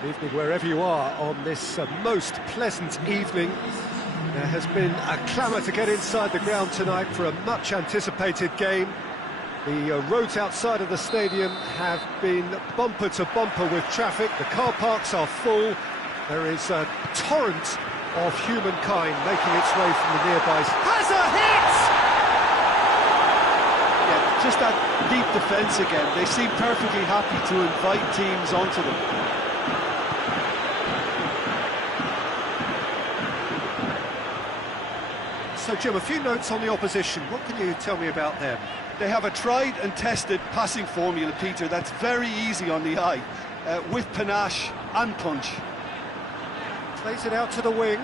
Good evening wherever you are on this most pleasant evening. There has been a clamour to get inside the ground tonight for a much-anticipated game. The roads outside of the stadium have been bumper to bumper with traffic. The car parks are full. There is a torrent of humankind making its way from the nearby. Has a hit! Yeah, just that deep defence again. They seem perfectly happy to invite teams onto them. So, Jim, a few notes on the opposition. What can you tell me about them? They have a tried and tested passing formula, Peter, that's very easy on the eye, with panache and punch. Plays it out to the wing.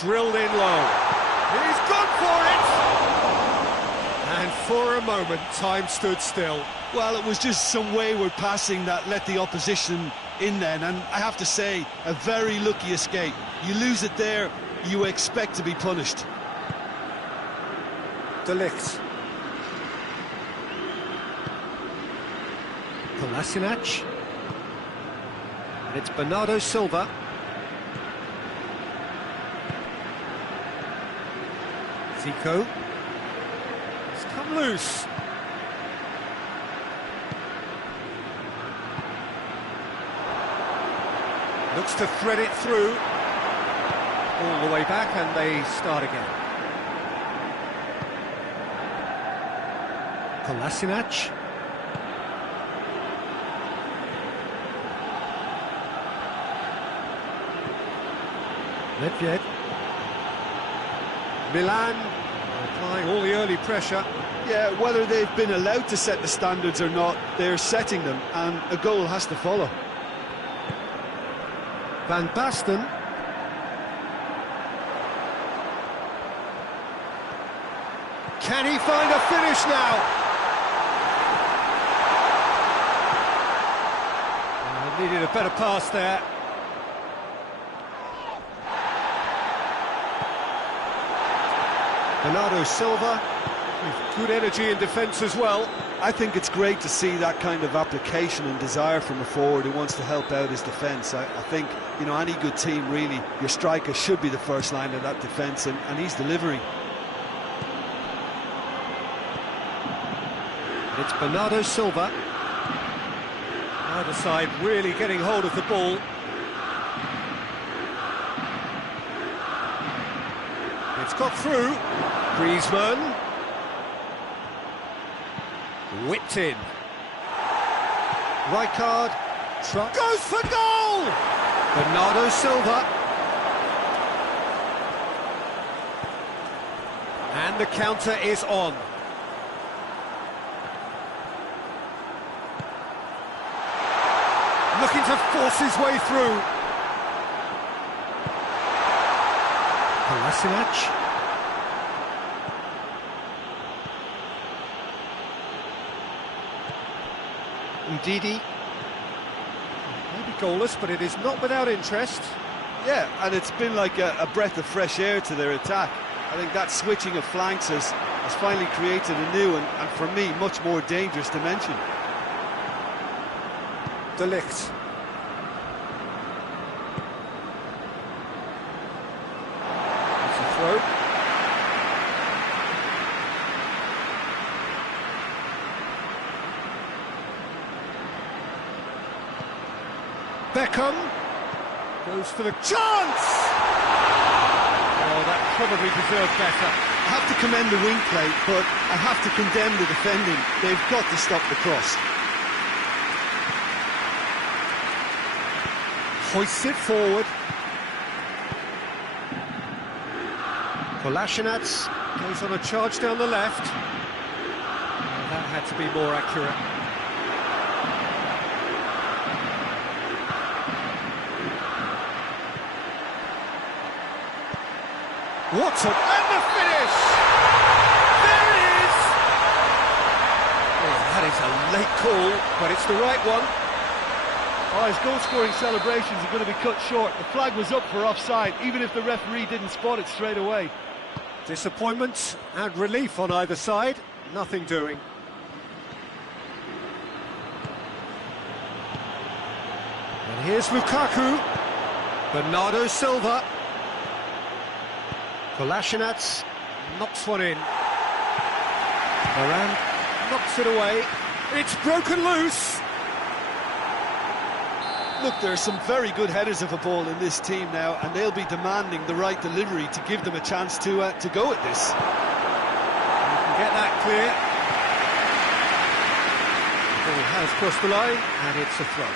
Drilled in low. He's gone for it! And for a moment, time stood still. Well, it was just some wayward passing that let the opposition in then, and I have to say, a very lucky escape. You lose it there, you expect to be punished. De Ligt. Kolasinac. And it's Bernardo Silva. Zico. It's come loose. Looks to thread it through. All the way back, and they start again. Kolasinac. Nedved. Milan applying all the early pressure. Yeah, whether they've been allowed to set the standards or not, they're setting them, and a goal has to follow. Van Basten. Can he find a finish now? Needed a better pass there. Bernardo Silva with good energy in defence as well. I think it's great to see that kind of application and desire from a forward who wants to help out his defence. I think, you know, any good team, really, your striker should be the first line of that defence, and he's delivering. It's Bernardo Silva. Either side really getting hold of the ball. It's got through. Griezmann. Whipped in. Rijkaard. Goes for goal! Bernardo Silva. And the counter is on. Looking to force his way through. Kolasinac. Ndidi. Maybe goalless, but it is not without interest. Yeah, and it's been like a breath of fresh air to their attack. I think that switching of flanks has finally created a new and for me, much more dangerous dimension. De Ligt. That's a throw. Beckham goes for the chance! Oh, that probably deserved better. I have to commend the wing play, but I have to condemn the defending. They've got to stop the cross. Hoists it forward. Kolasinac goes on a charge down the left. Oh, that had to be more accurate. What a... and the finish! There it is! Oh, that is a late call, but it's the right one. Oh, his goal-scoring celebrations are going to be cut short. The flag was up for offside, even if the referee didn't spot it straight away. Disappointment and relief on either side, nothing doing. And here's Lukaku. Bernardo Silva. Kolasinac knocks one in. Varane knocks it away. It's broken loose. Look, there are some very good headers of a ball in this team now, and they'll be demanding the right delivery to give them a chance to go at this. You can get that clear. Ball has crossed the line, and it's a throw.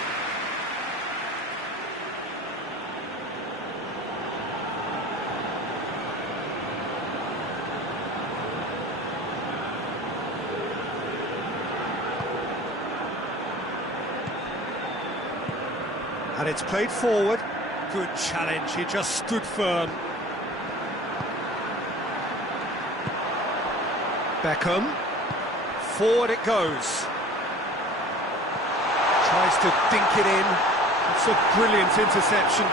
And it's played forward. Good challenge, he just stood firm. Beckham. Forward it goes. Tries to dink it in. It's a brilliant interception.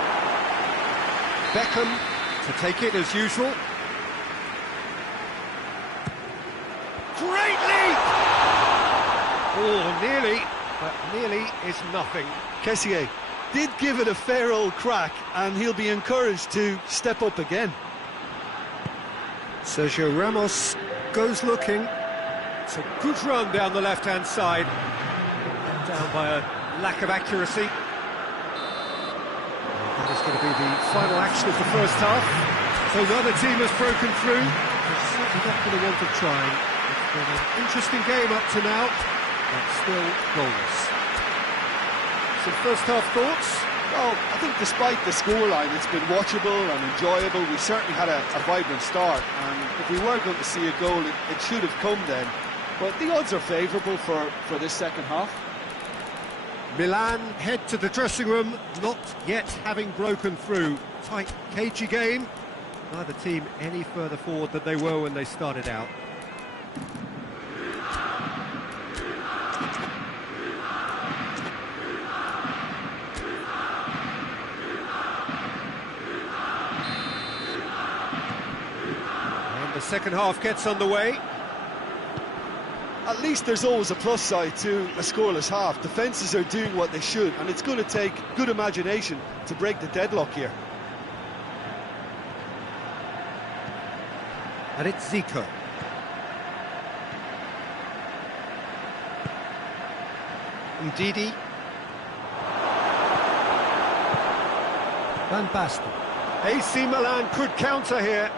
Beckham to take it as usual. Great leap! Oh, nearly, but nearly is nothing. Kessié did give it a fair old crack, and he'll be encouraged to step up again. Sergio Ramos goes looking. It's a good run down the left-hand side. Down by a lack of accuracy. That is going to be the final action of the first half. So neither team has broken through. They're certainly not going to want to try. It's been an interesting game up to now, but still goalless. Some first-half thoughts? Well, I think despite the scoreline, it's been watchable and enjoyable. We certainly had a vibrant start, and if we were going to see a goal, it should have come then. But the odds are favourable for this second half. Milan head to the dressing room, not yet having broken through. Tight, cagey game. Neither team any further forward than they were when they started out. And the second half gets underway. At least there's always a plus side to a scoreless half. Defences are doing what they should, and it's going to take good imagination to break the deadlock here. And it's Zico. Ndidi. Van Basten. AC Milan could counter here.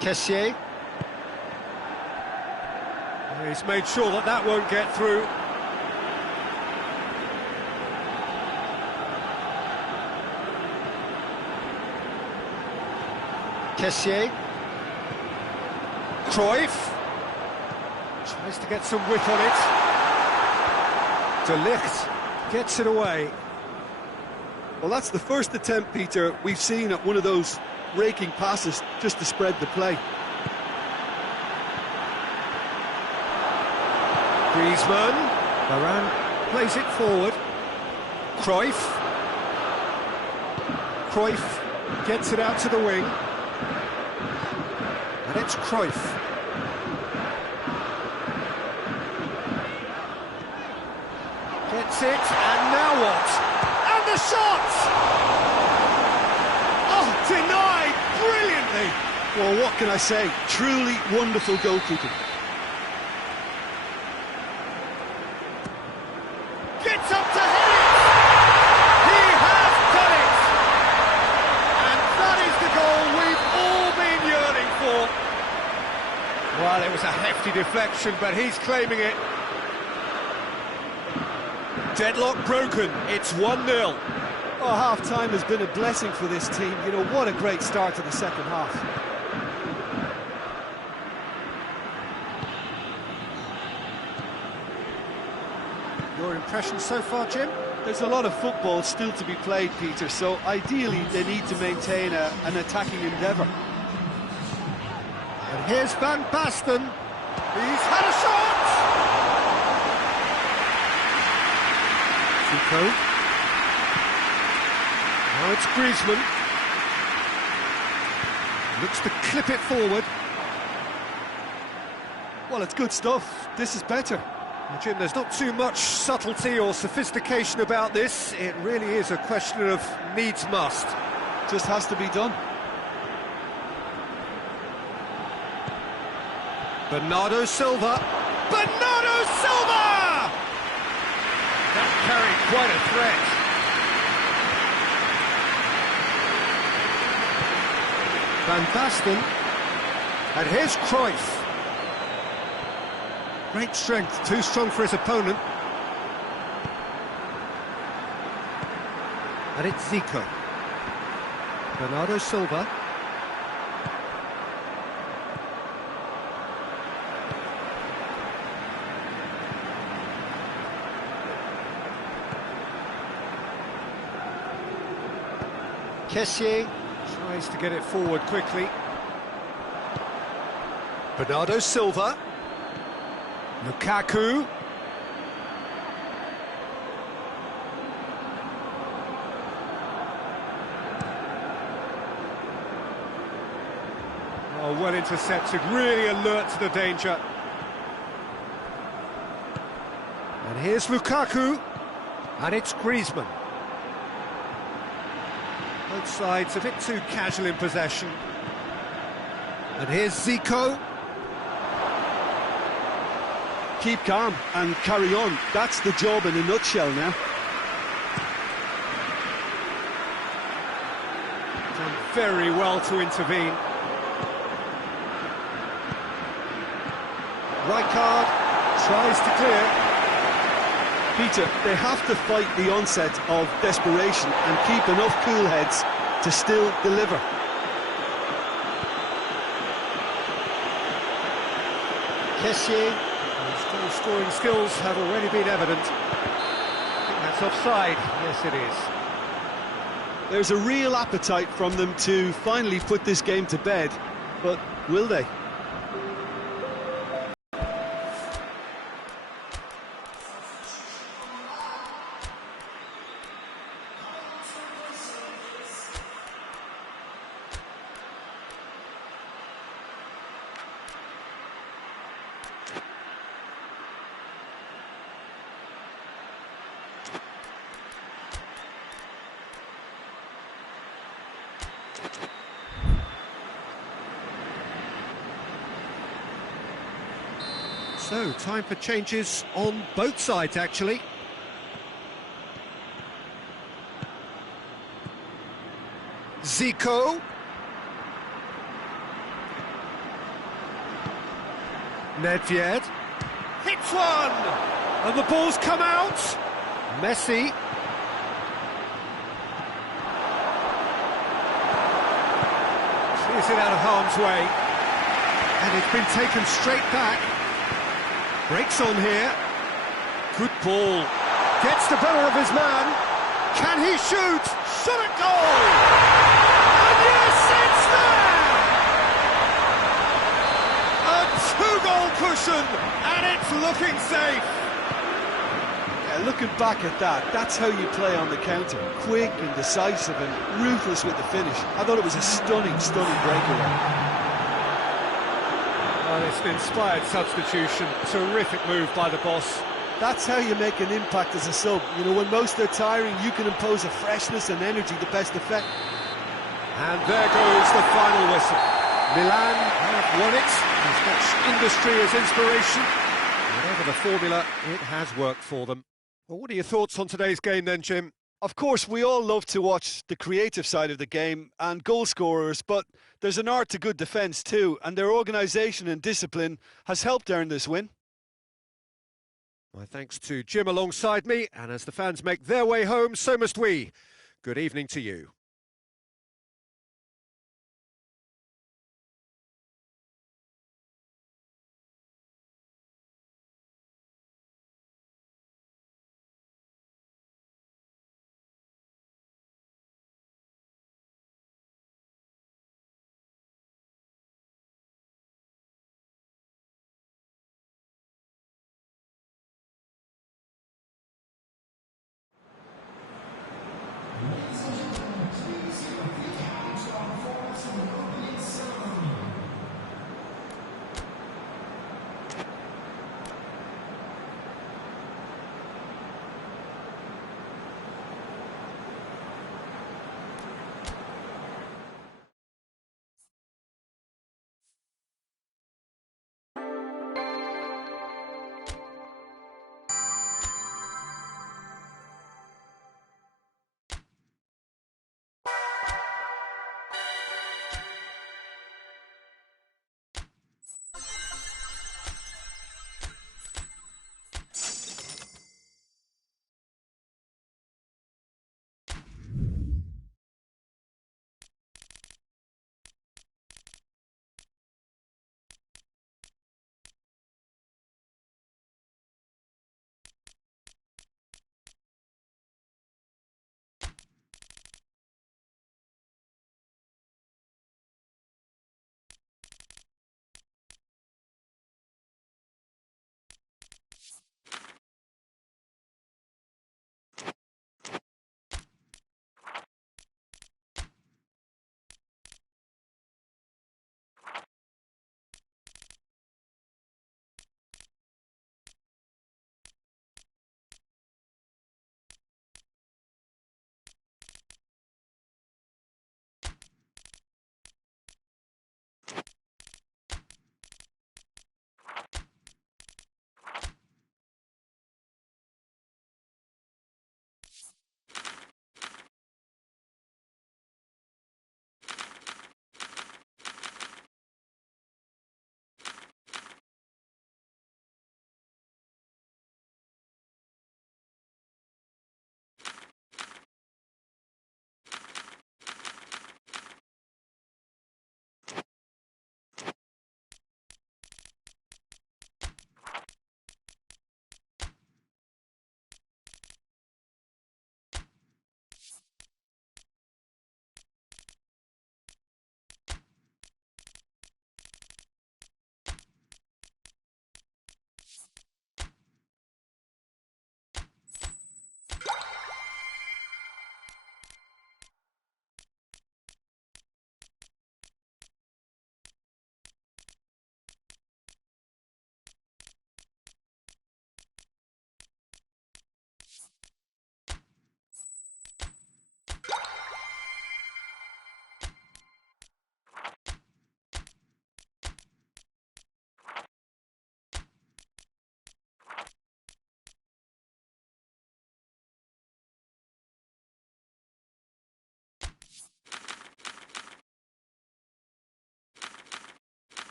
Kessié. He's made sure that that won't get through. Kessié. Cruyff. Tries to get some whip on it. De Ligt gets it away. Well, that's the first attempt, Peter, we've seen at one of those raking passes just to spread the play. Griezmann. Varane plays it forward. Cruyff. Cruyff gets it out to the wing. And it's Cruyff. Gets it, and now what? And the shot! Oh, denied brilliantly! Well, what can I say? Truly wonderful goalkeeping. Gets up to hit it! He has done it! And that is the goal we've all been yearning for. Well, it was a hefty deflection, but he's claiming it. Deadlock broken, it's 1-0. Oh, half-time has been a blessing for this team. You know, what a great start to the second half. Your impression so far, Jim? There's a lot of football still to be played, Peter, so ideally they need to maintain an attacking endeavour. And here's Van Basten. He's had a shot! Zico. Now it's Griezmann. Looks to clip it forward. Well, it's good stuff. This is better. Jim, there's not too much subtlety or sophistication about this. It really is a question of needs must. Just has to be done. Bernardo Silva. Bernardo Silva! That carried quite a threat. Van Basten. And here's Cruyff. Great strength, too strong for his opponent. And it's Zico. Bernardo Silva. Kessié tries to get it forward quickly. Bernardo Silva. Lukaku. Oh, well intercepted, really alert to the danger. And here's Lukaku. And it's Griezmann. Both sides a bit too casual in possession. And here's Zico. Keep calm and carry on. That's the job in a nutshell now. Done very well to intervene. Rijkaard tries to clear. Peter, they have to fight the onset of desperation and keep enough cool heads to still deliver. Kessié. His goal-scoring skills have already been evident. I think that's offside. Yes, it is. There's a real appetite from them to finally put this game to bed, but will they? So, time for changes on both sides, actually. Zico. Nedved. Hits one! And the ball's come out. Messi. Clears it out of harm's way. And it's been taken straight back. Breaks on here. Good ball. Gets the better of his man. Can he shoot? Shot at goal! And yes, it's there! A two-goal cushion, and it's looking safe. Yeah, looking back at that, that's how you play on the counter. Quick and decisive and ruthless with the finish. I thought it was a stunning, stunning breakaway. Well, it's an inspired substitution. Terrific move by the boss. That's how you make an impact as a sub. You know, when most are tiring, you can impose a freshness and energy to best effect. And there goes the final whistle. Milan have won it. As much industry as inspiration. Whatever the formula, it has worked for them. Well, what are your thoughts on today's game then, Jim? Of course, we all love to watch the creative side of the game and goal scorers, but there's an art to good defence too, and their organisation and discipline has helped earn this win. My thanks to Jim alongside me, and as the fans make their way home, so must we. Good evening to you.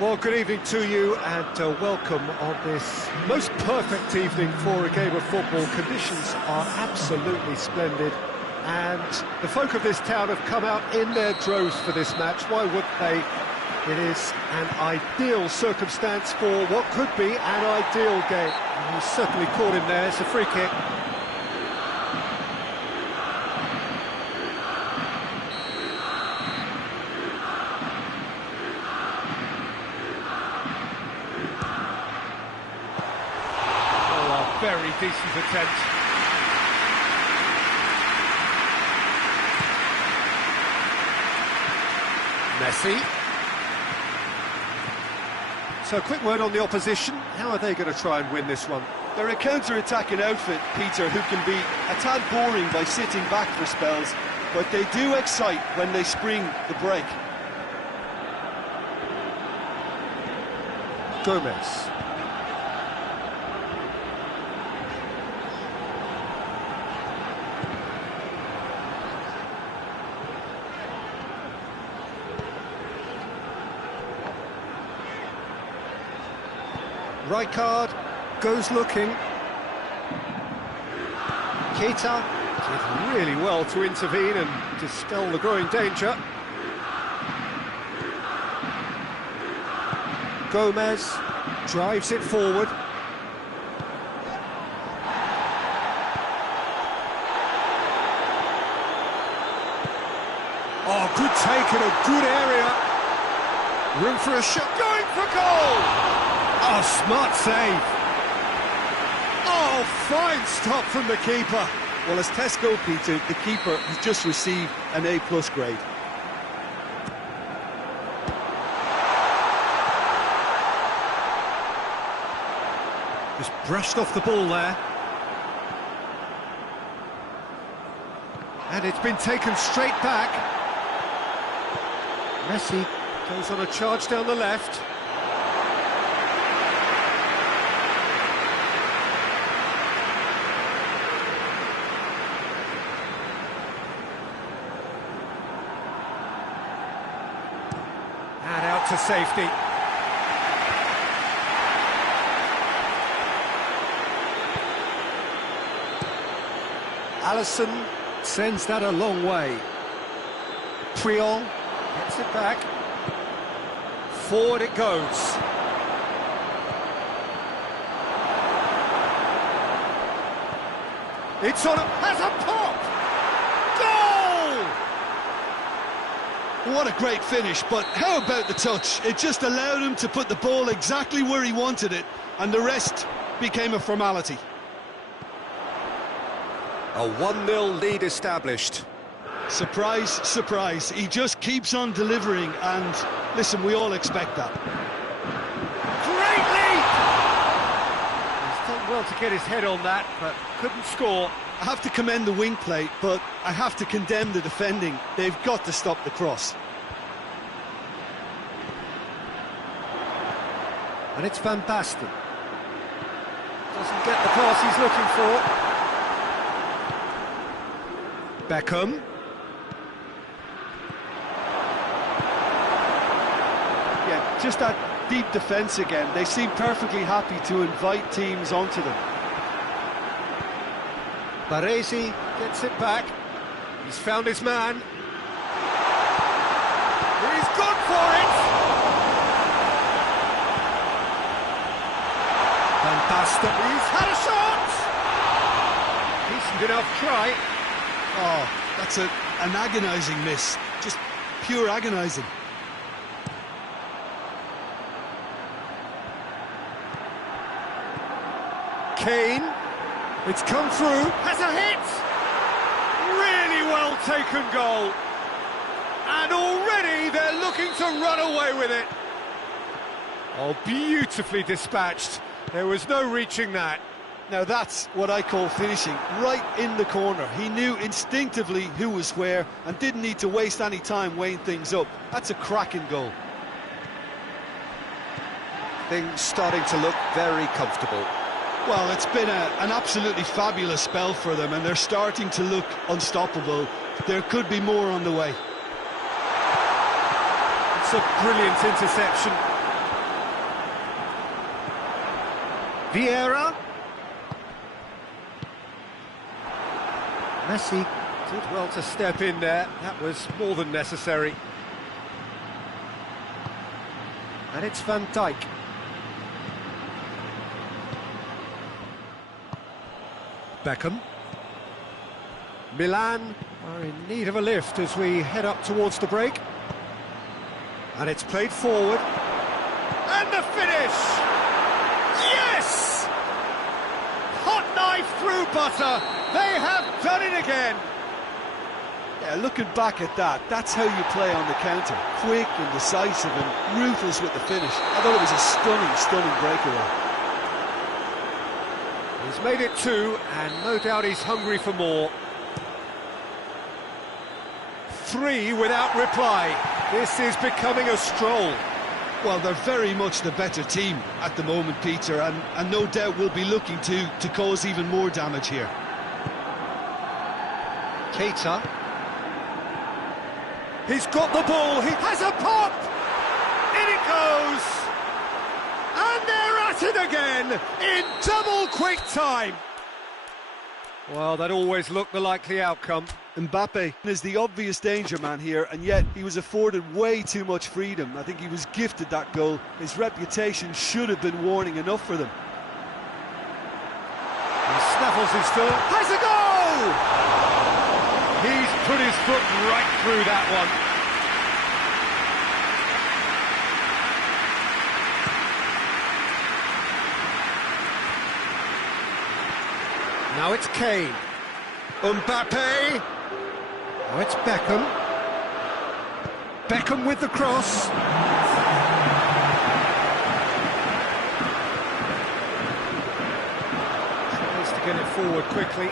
Well, good evening to you and welcome on this most perfect evening for a game of football. Conditions are absolutely splendid and the folk of this town have come out in their droves for this match. Why wouldn't they? It is an ideal circumstance for what could be an ideal game. And he's certainly caught him there. It's a free kick. Very decent attempt. Messi. So a quick word on the opposition. How are they going to try and win this one? They're a counter-attacking outfit, Peter, who can be a tad boring by sitting back for spells, but they do excite when they spring the break. Gomez. Rijkaard goes looking. Keita did really well to intervene and dispel the growing danger. Gomez drives it forward. Oh, good take in a good area. Room for a shot. Going for goal! Oh, smart save. Oh, fine stop from the keeper. Well, as tests go, Peter, the keeper has just received an A+ grade. Just brushed off the ball there. And it's been taken straight back. Messi goes on a charge down the left. And out to safety. Alisson sends that a long way. Puyol gets it back. Forward it goes. It's on, has a pop! Goal! What a great finish, but how about the touch? It just allowed him to put the ball exactly where he wanted it, and the rest became a formality. A 1-0 lead established. Surprise, surprise. He just keeps on delivering, and listen, we all expect that. Great lead! He's done well to get his head on that, but couldn't score. I have to commend the wing play, but I have to condemn the defending. They've got to stop the cross. And it's Van Basten. Doesn't get the pass he's looking for. Beckham. Yeah, just that deep defence again. They seem perfectly happy to invite teams onto them. Baresi gets it back. He's found his man. He's gone for it! Van Basten, he's had a shot! Decent enough try. Oh, that's an agonising miss. Just pure agonising. Kane, it's come through, has a hit! Really well taken goal. And already they're looking to run away with it. Oh, beautifully dispatched. There was no reaching that. Now that's what I call finishing, right in the corner. He knew instinctively who was where and didn't need to waste any time weighing things up. That's a cracking goal. Things starting to look very comfortable. Well, it's been an absolutely fabulous spell for them, and they're starting to look unstoppable. There could be more on the way. It's a brilliant interception. Vieira. Messi did well to step in there. That was more than necessary. And it's Van Dijk. Beckham. Milan are in need of a lift as we head up towards the break. And it's played forward. And the finish! Yes! Hot knife through butter. They have done it again. Yeah, looking back at that, that's how you play on the counter. Quick and decisive and ruthless with the finish. I thought it was a stunning breakaway. He's made it two, and no doubt he's hungry for more. Three without reply. This is becoming a stroll. Well, they're very much the better team at the moment, Peter, and no doubt will be looking to cause even more damage here. Keita. He's got the ball, he has a pop! In it goes! And they're at it again, in double quick time! Well, that always looked the likely outcome. Mbappe is the obvious danger man here, and yet he was afforded way too much freedom. I think he was gifted that goal. His reputation should have been warning enough for them. He snaffles his foot, has a goal! He's put his foot right through that one. Now it's Kane. Mbappe. Now it's Beckham. Beckham with the cross. Tries to get it forward quickly.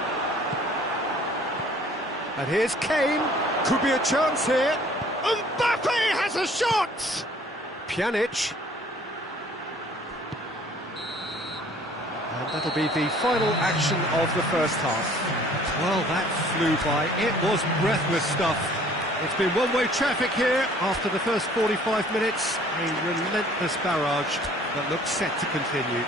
And here's Kane. Could be a chance here. Mbappe has a shot! Pjanic. And that'll be the final action of the first half. Well, that flew by. It was breathless stuff. It's been one-way traffic here after the first 45 minutes. A relentless barrage that looks set to continue.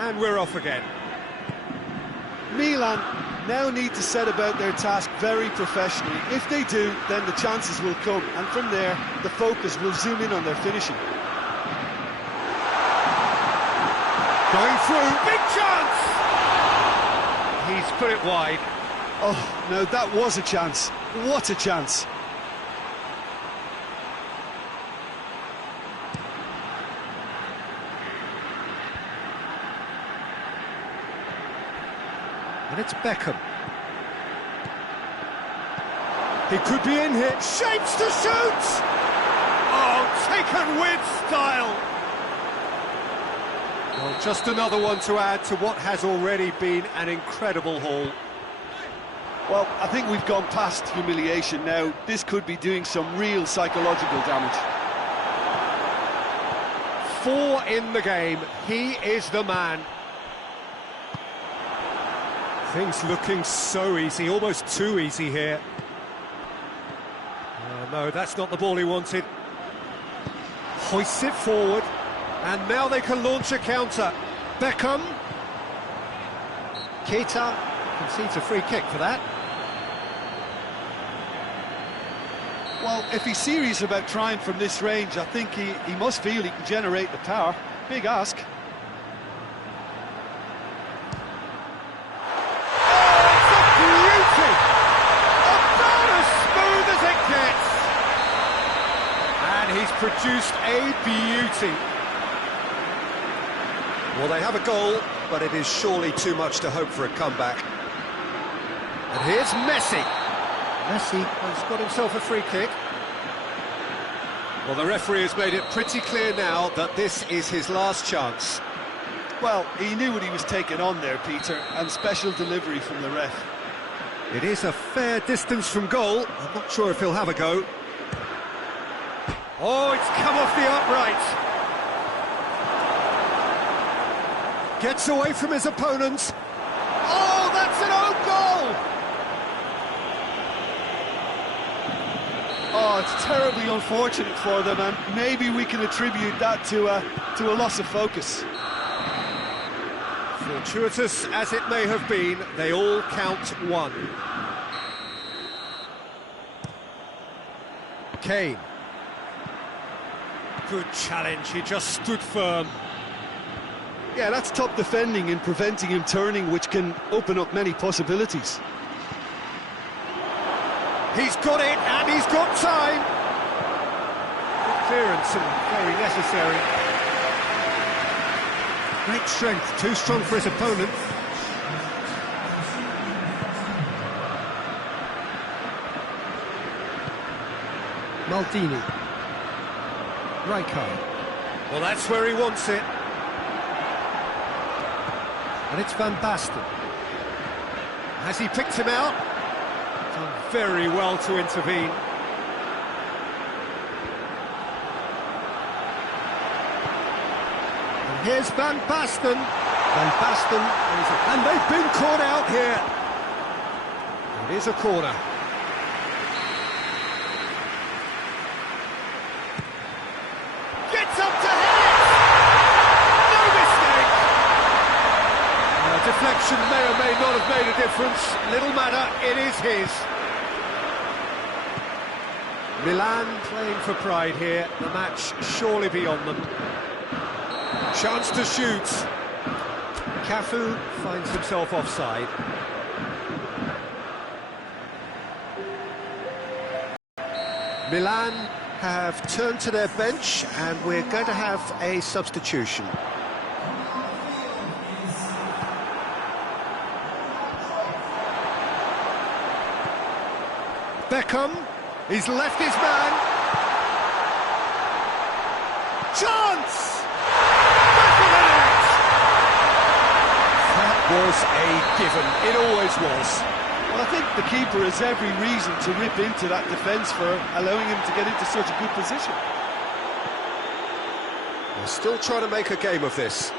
And we're off again. Milan now need to set about their task very professionally. If they do, then the chances will come, and from there, the focus will zoom in on their finishing. Going through, big chance! He's put it wide. Oh, no, that was a chance. What a chance. And it's Beckham. He could be in here. Shapes to shoot! Oh, taken with style! Well, just another one to add to what has already been an incredible haul. Well, I think we've gone past humiliation now. This could be doing some real psychological damage. 4 in the game. He is the man. Things looking so easy, almost too easy here. No, that's not the ball he wanted. Hoists it forward, and now they can launch a counter. Beckham. Keita concedes a free kick for that. Well, if he's serious about trying from this range, I think he must feel he can generate the power. Big ask. Produced a beauty. Well, they have a goal, but it is surely too much to hope for a comeback. And here's Messi. Messi has got himself a free kick. Well, the referee has made it pretty clear now that this is his last chance. Well, he knew what he was taking on there, Peter, and special delivery from the ref. It is a fair distance from goal. I'm not sure if he'll have a go. Oh, it's come off the upright. Gets away from his opponents. Oh, that's an own goal! Oh, it's terribly unfortunate for them, and maybe we can attribute that to a loss of focus. Fortuitous as it may have been, they all count one. Kane. Good challenge, he just stood firm. Yeah, that's top defending and preventing him turning, which can open up many possibilities. He's got it, and he's got time. Good clearance and very necessary. Great strength, too strong for his opponent. Maldini. Rijkaard. Well, that's where he wants it. And it's Van Basten. Has he picked him out? Done very well to intervene. And here's Van Basten. Van Basten, and they've been caught out here. It is a corner. Gets up to hit it! No mistake! Deflection may or may not have made a difference. Little matter, it is his. Milan playing for pride here. The match surely beyond them. Chance to shoot. Cafu finds himself offside. Milan have turned to their bench, and we're going to have a substitution. Beckham, he's left his man. Chance! Back of the net! That was a given, it always was. Well, I think the keeper has every reason to rip into that defence for allowing him to get into such a good position. They're still trying to make a game of this.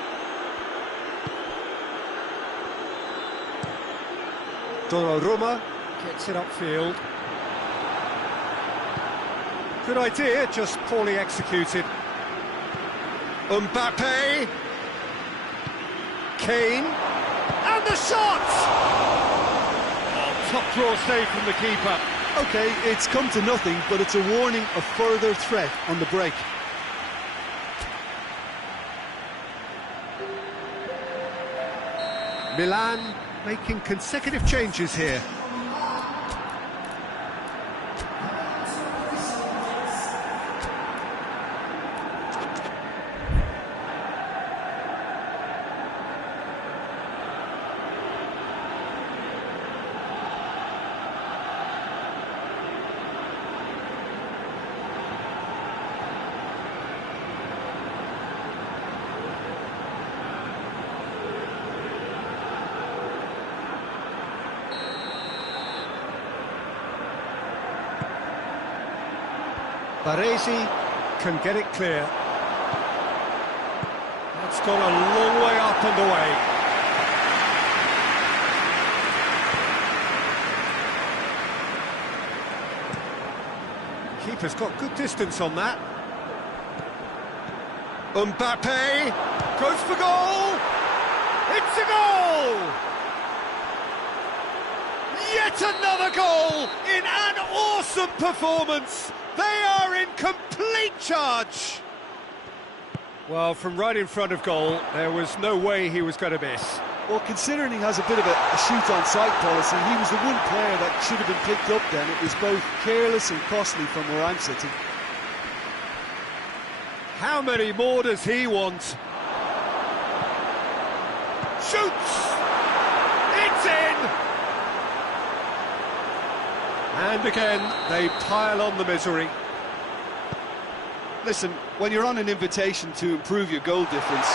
Donnarumma gets it upfield. Good idea, just poorly executed. Mbappe. Kane. And the shot! Oh, top draw save from the keeper. OK, it's come to nothing, but it's a warning of further threat on the break. Milan making consecutive changes here. Baresi can get it clear. It's gone a long way up and away. Keeper's got good distance on that. Mbappe goes for goal! It's a goal! Yet another goal in an awesome performance! They are in complete charge! Well, from right in front of goal, there was no way he was going to miss. Well, considering he has a bit of a shoot-on-sight policy, he was the one player that should have been picked up then. It was both careless and costly from where I'm sitting. How many more does he want? Shoots! It's in! And again, they pile on the misery. Listen, when you're on an invitation to improve your goal difference,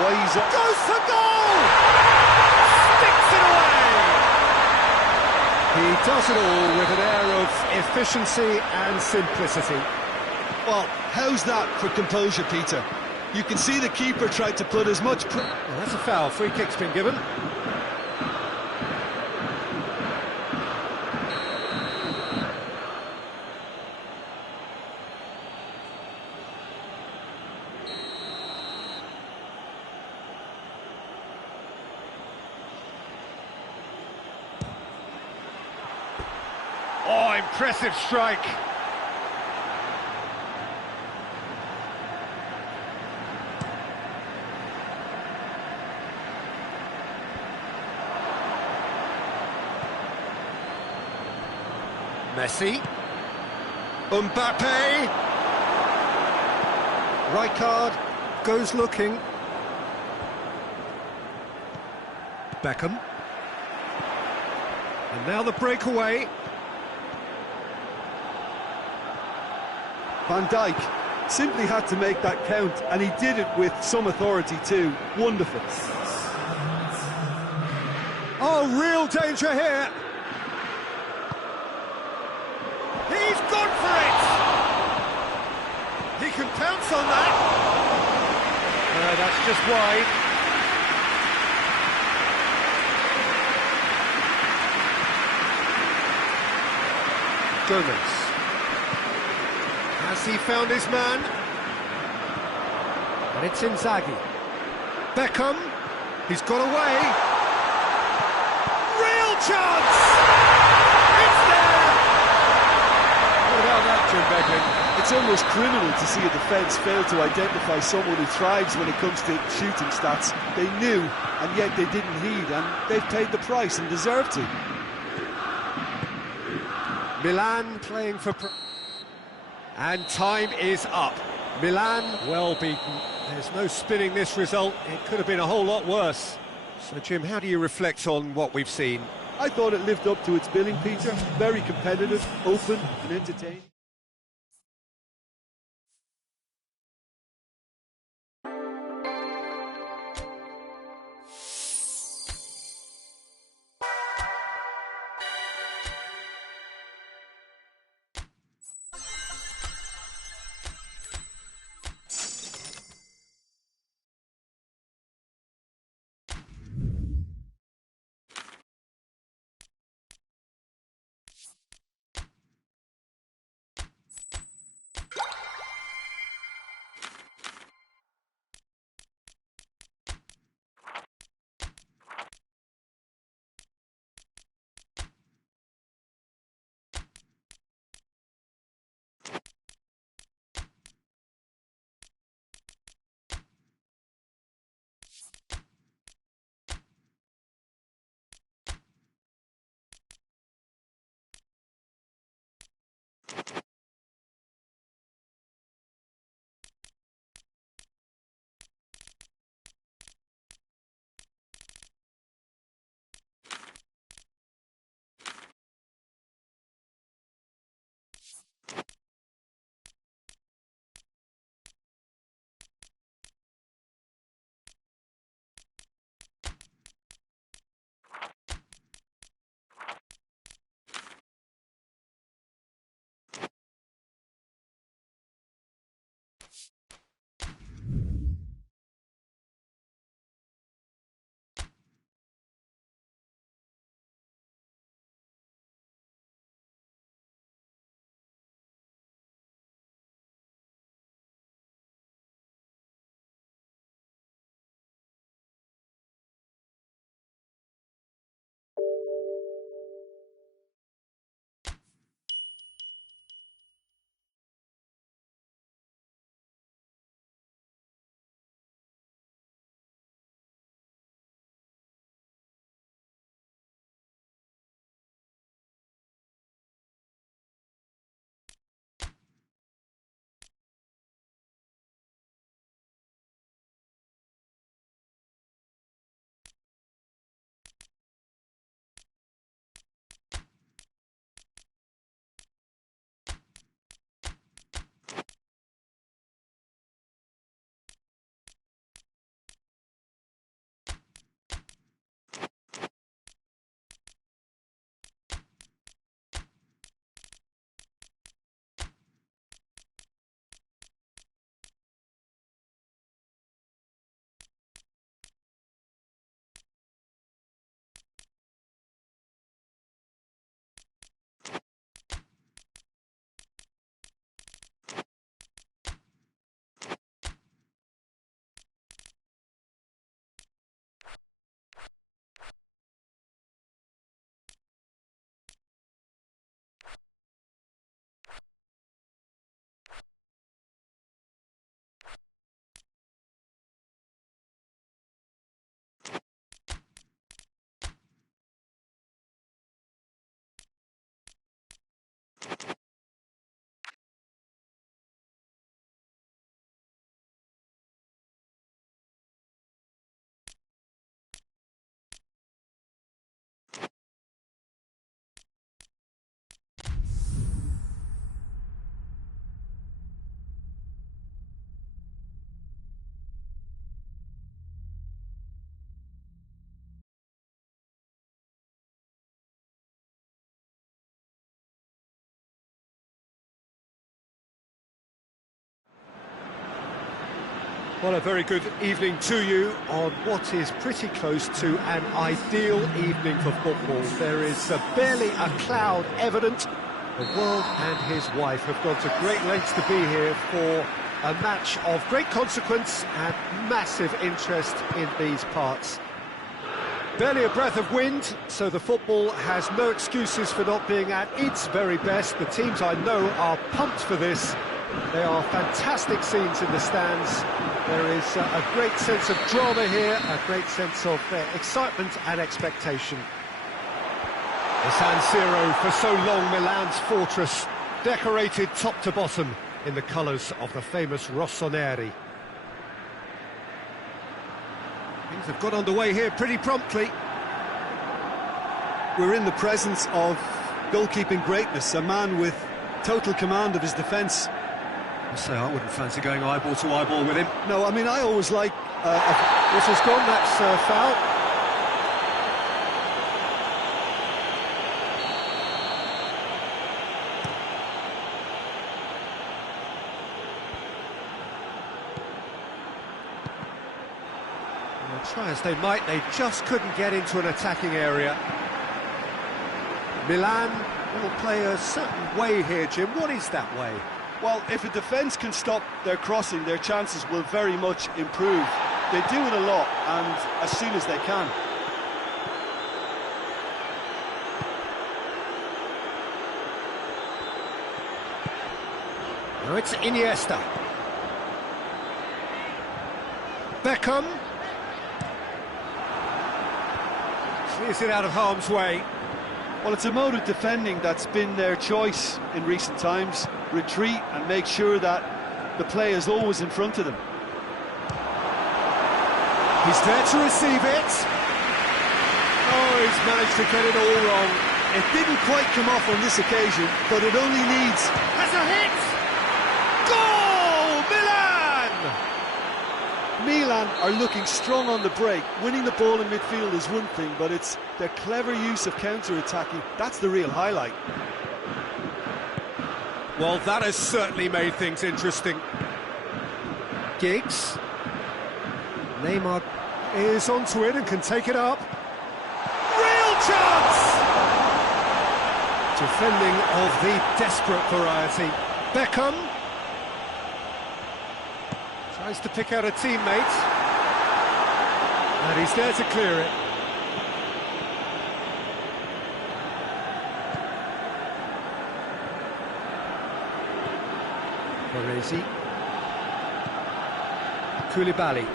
why he's... Goes for goal! Sticks it away! He does it all with an air of efficiency and simplicity. Well, how's that for composure, Peter? You can see the keeper tried to put as much... Well, that's a foul. Free kick's been given. Oh, impressive strike. Messi. Mbappe. Rijkaard goes looking. Beckham. And now the breakaway. Van Dijk simply had to make that count, and he did it with some authority too. Wonderful. Oh, real danger here. He's gone for it! He can pounce on that. That's just wide. Gomez. Has he found his man? And it's Inzaghi. Beckham. He's got away. Real chance! It's there! What about that, Jim Beglin? It's almost criminal to see a defence fail to identify someone who thrives when it comes to shooting stats. They knew, and yet they didn't heed, and they've paid the price and deserve to. Milan playing for... And time is up. Milan well beaten. There's no spinning this result. It could have been a whole lot worse. So, Jim, how do you reflect on what we've seen? I thought it lived up to its billing, Peter. Very competitive, open and entertaining. Well, a very good evening to you on what is pretty close to an ideal evening for football. There is barely a cloud evident. The world and his wife have gone to great lengths to be here for a match of great consequence and massive interest in these parts. Barely a breath of wind, so the football has no excuses for not being at its very best. The teams I know are pumped for this. They are fantastic scenes in the stands. There is a great sense of drama here, a great sense of excitement and expectation. The San Siro, for so long Milan's fortress, decorated top to bottom in the colours of the famous Rossoneri. Things have got underway here pretty promptly. We're in the presence of goalkeeping greatness, a man with total command of his defence. I say I wouldn't fancy going eyeball to eyeball with him. No, I mean, I always like... Whistle's gone, that's foul. Well, try as they might, they just couldn't get into an attacking area. Milan will play a certain way here, Jim. What is that way? Well, if a defence can stop their crossing, their chances will very much improve. They do it a lot, and as soon as they can. Now it's Iniesta. Beckham. Clears it out of harm's way. Well, it's a mode of defending that's been their choice in recent times. Retreat and make sure that the play is always in front of them. He's there to receive it. Oh, he's managed to get it all wrong. It didn't quite come off on this occasion, but it only needs... Has a hit! Goal! Milan! Milan are looking strong on the break. Winning the ball in midfield is one thing, but it's their clever use of counter-attacking. That's the real highlight. Well, that has certainly made things interesting. Giggs. Neymar is onto it and can take it up. Real chance! Defending of the desperate variety. Beckham. Tries to pick out a teammate. And he's there to clear it. Baresi. Koulibaly.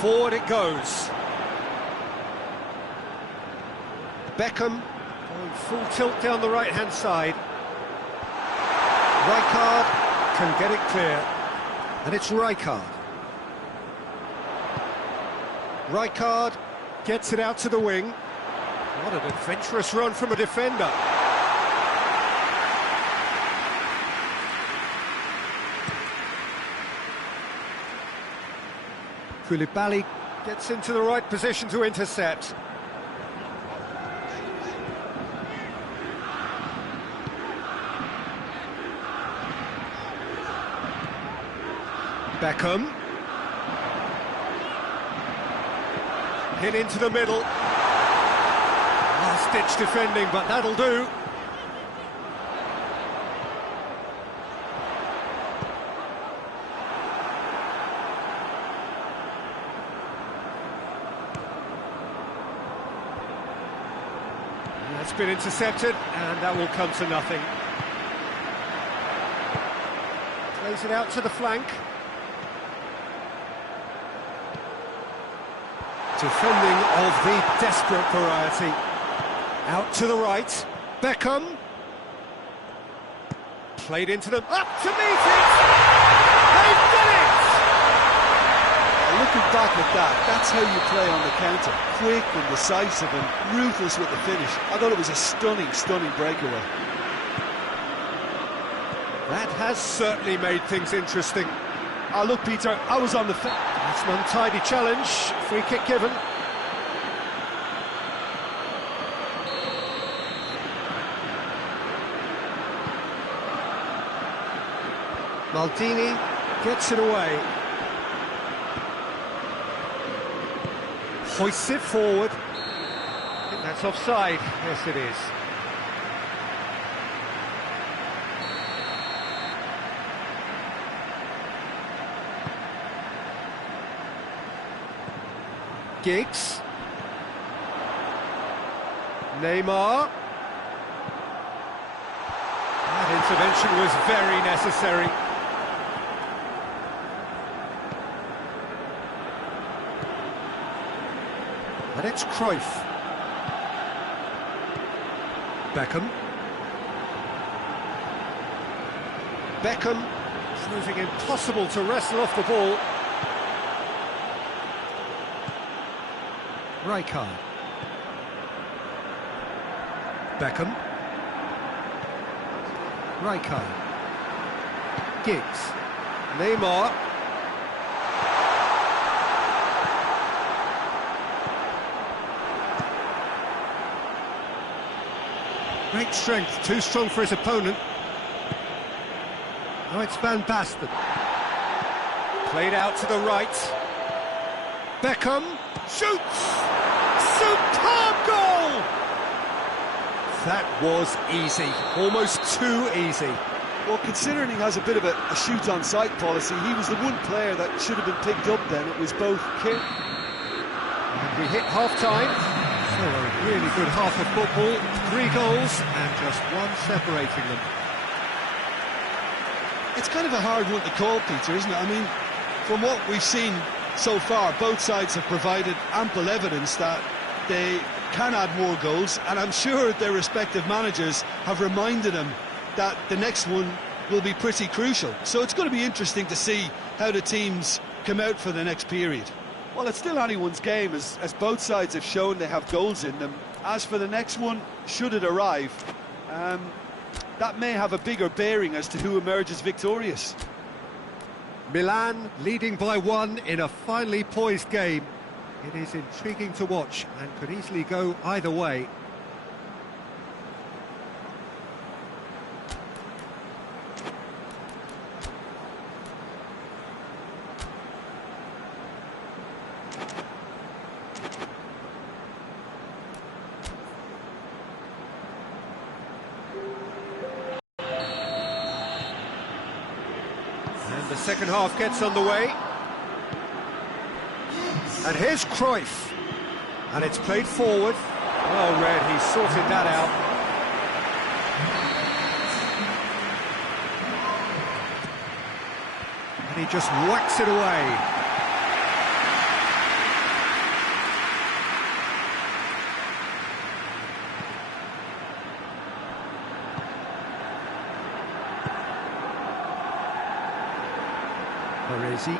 Forward it goes. Beckham going full tilt down the right-hand side. Rijkaard can get it clear. And it's Rijkaard. Rijkaard gets it out to the wing. What an adventurous run from a defender. Koulibaly gets into the right position to intercept. Beckham. Hit into the middle. Last-ditch defending, but that'll do. That's been intercepted, and that will come to nothing. Plays it out to the flank. Defending of the desperate variety. Out to the right. Beckham. Played into them. Up to meet it! They've done it! Looking back at that, that's how you play on the counter. Quick and decisive and ruthless with the finish. I thought it was a stunning, stunning breakaway. That has certainly made things interesting. Oh, look, Peter, I was on the fence. That's an untidy challenge. Free kick given. Maldini Gets it away. Hoists it forward. I think that's offside. Yes, it is. Giggs. Neymar. That intervention was very necessary. And it's Cruyff. Beckham. Beckham proving impossible to wrestle off the ball. Rijkaard. Beckham. Rijkaard. Giggs. Neymar. Great strength, too strong for his opponent. Now it's Van Basten. Played out to the right. Beckham shoots! Superb goal! That was easy, almost too easy. Well, considering he has a bit of a shoot-on-sight policy, he was the one player that should have been picked up then. It was both Kim. And we hit half-time. So a really good half of football, 3 goals and just one separating them. It's kind of a hard one to call, Peter, isn't it? I mean, from what we've seen so far, both sides have provided ample evidence that they can add more goals, and I'm sure their respective managers have reminded them that the next one will be pretty crucial. So it's going to be interesting to see how the teams come out for the next period. Well, it's still anyone's game, as both sides have shown they have goals in them. As for the next one, should it arrive, that may have a bigger bearing as to who emerges victorious. Milan leading by 1 in a finely poised game. It is intriguing to watch and could easily go either way. And the second half gets underway. And here's Cruyff. And it's played forward. Well read, he sorted that out. And he just whacks it away. Baresi.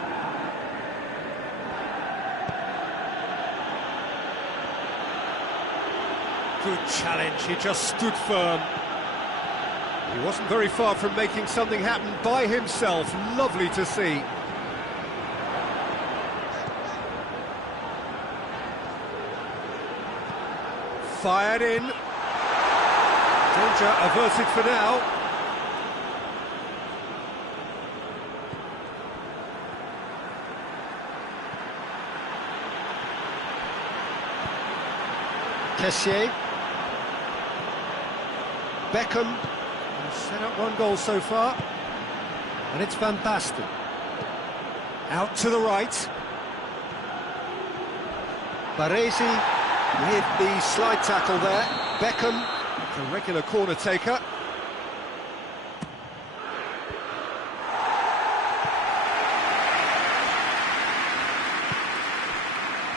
Good challenge, he just stood firm. He wasn't very far from making something happen by himself. Lovely to see. Fired in. Danger averted for now. Kessié. Beckham has set up 1 goal so far, and it's Van Basten. Out to the right. Baresi with the slide tackle there. Beckham, the regular corner taker.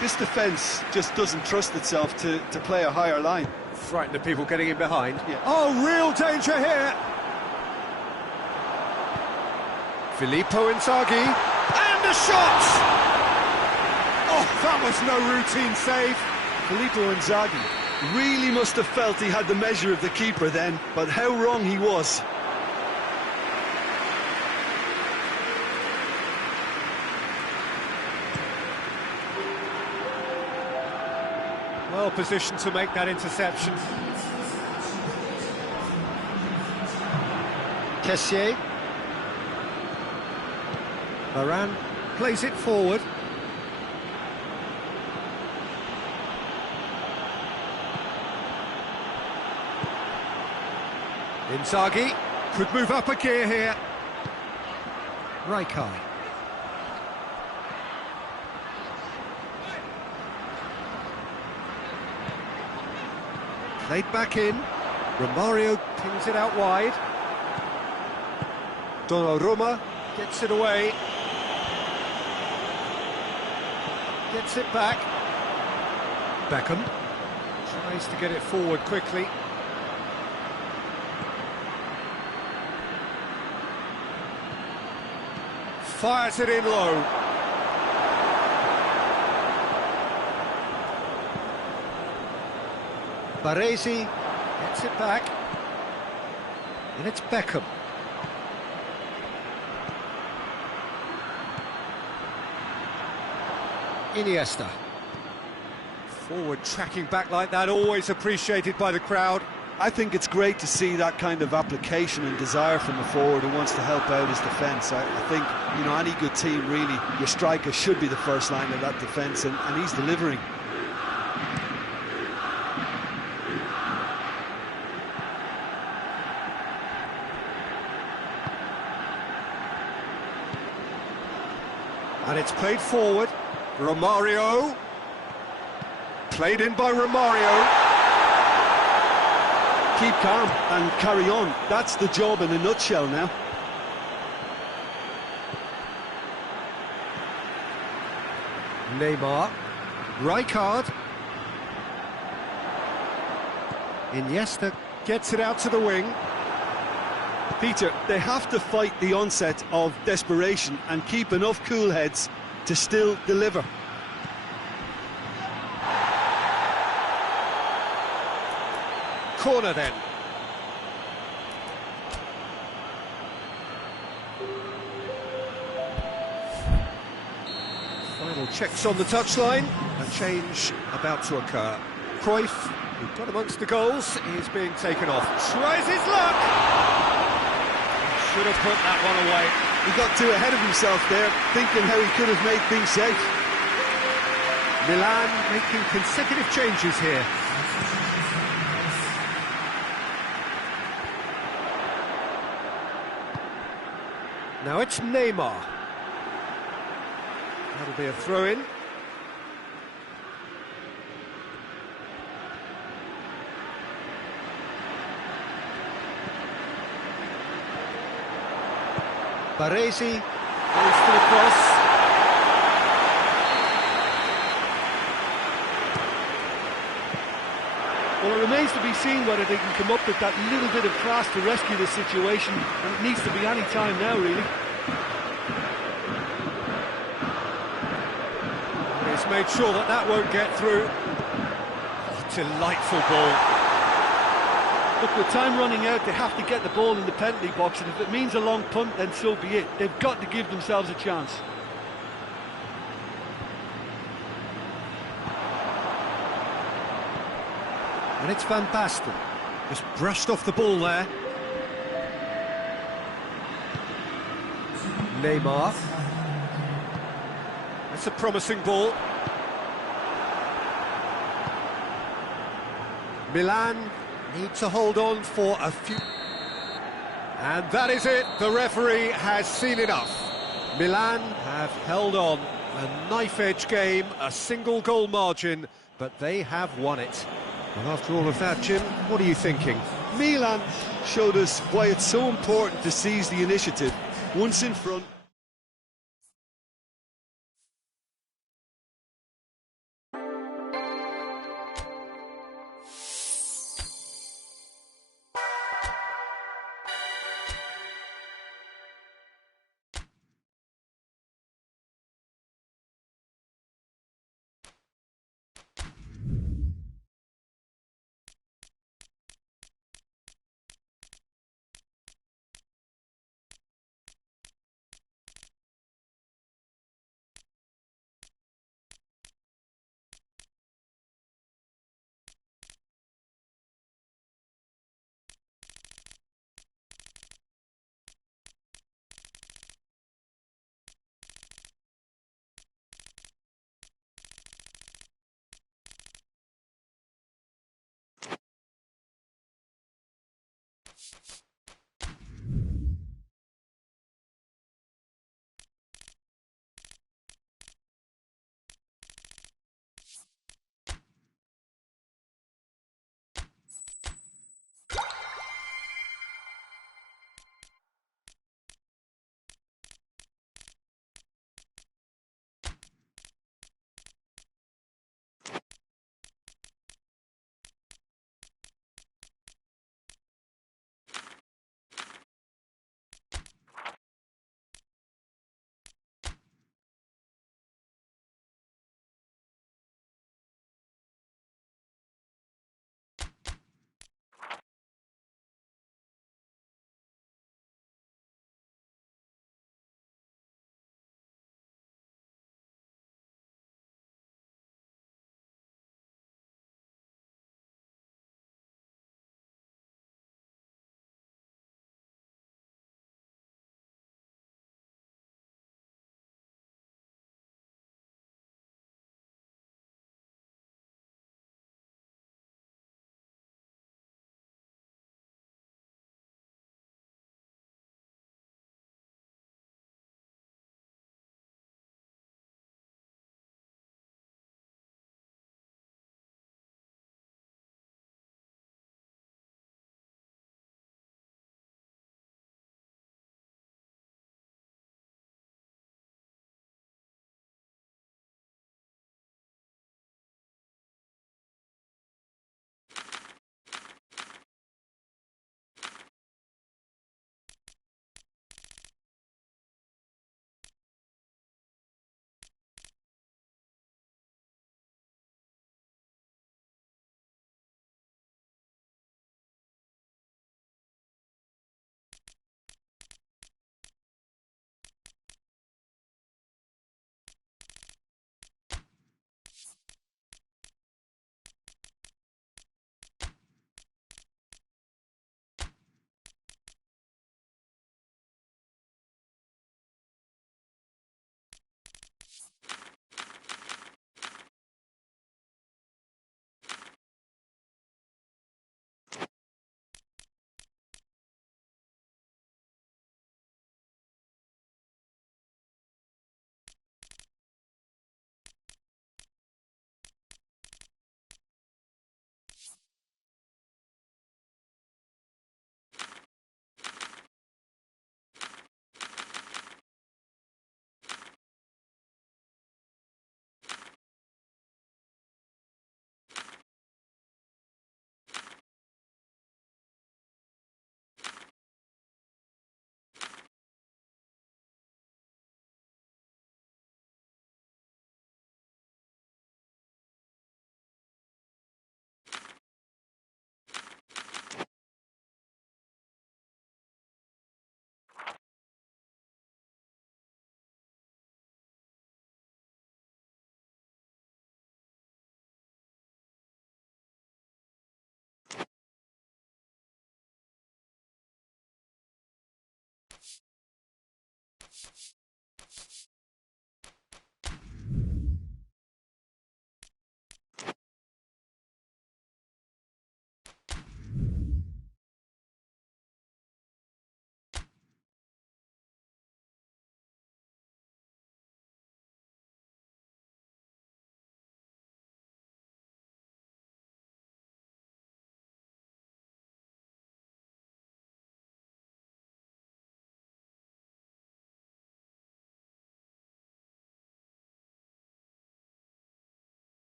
This defence just doesn't trust itself to play a higher line. Frighten the people getting in behind. Yeah. Oh, real danger here! Filippo Inzaghi, and the shot! Oh, that was no routine save. Filippo Inzaghi really must have felt he had the measure of the keeper then, but how wrong he was. Well positioned to make that interception. Kessié. Varane plays it forward. Inzaghi could move up a gear here. Rijkaard. Played back in. Romario pings it out wide. Donnarumma gets it away. Gets it back. Beckham tries to get it forward quickly. Fires it in low. Baresi gets it back. And it's Beckham. Iniesta. Forward tracking back like that, always appreciated by the crowd. I think it's great to see that kind of application and desire from a forward who wants to help out his defence. I think, you know, any good team, really, your striker should be the first line of that defence, and he's delivering. And it's played forward. Romario. Played in by Romario. Keep calm and carry on. That's the job in a nutshell now. Neymar. Rijkaard. Iniesta gets it out to the wing. Peter, they have to fight the onset of desperation and keep enough cool heads to still deliver. Corner then. Final checks on the touchline. A change about to occur. Cruyff, who got amongst the goals, is being taken off. Tries his luck! Should have put that one away. He got too ahead of himself there, thinking how he could have made things safe. Milan making consecutive changes here. Now it's Neymar. That'll be a throw-in. Baresi goes for the cross. Well, it remains to be seen whether they can come up with that little bit of class to rescue the situation, and it needs to be any time now, really. He's made sure that that won't get through. Oh, delightful ball. Look, with time running out, they have to get the ball in the penalty box, and if it means a long punt, then so be it. They've got to give themselves a chance. And it's Van Basten. Just brushed off the ball there. Neymar. That's a promising ball. Milan need to hold on for a few... And that is it. The referee has seen enough. Milan have held on. A knife-edge game, a single goal margin, but they have won it. Well, after all of that, Jim, what are you thinking? Milan showed us why it's so important to seize the initiative. Once in front,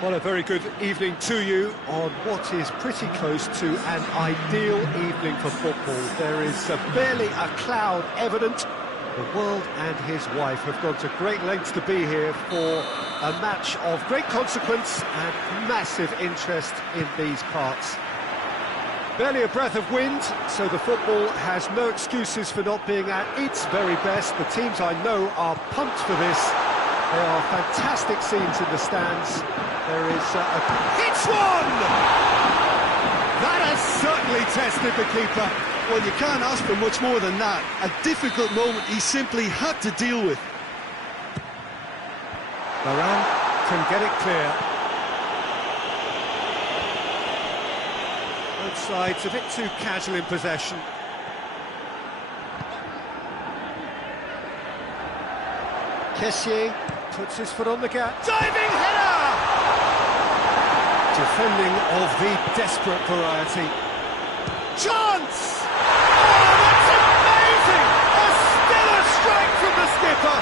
Well, a very good evening to you on what is pretty close to an ideal evening for football. There is barely a cloud evident. The world and his wife have gone to great lengths to be here for a match of great consequence and massive interest in these parts. Barely a breath of wind, so the football has no excuses for not being at its very best. The teams I know are pumped for this. There are fantastic scenes in the stands. There is hits one! That has certainly tested the keeper. Well, you can't ask for much more than that. A difficult moment he simply had to deal with. Varane can get it clear. Both sides a bit too casual in possession. Kessié puts his foot on the gas. Diving header! Defending of the desperate variety. Chance! Oh, that's amazing! A stellar strike from the skipper!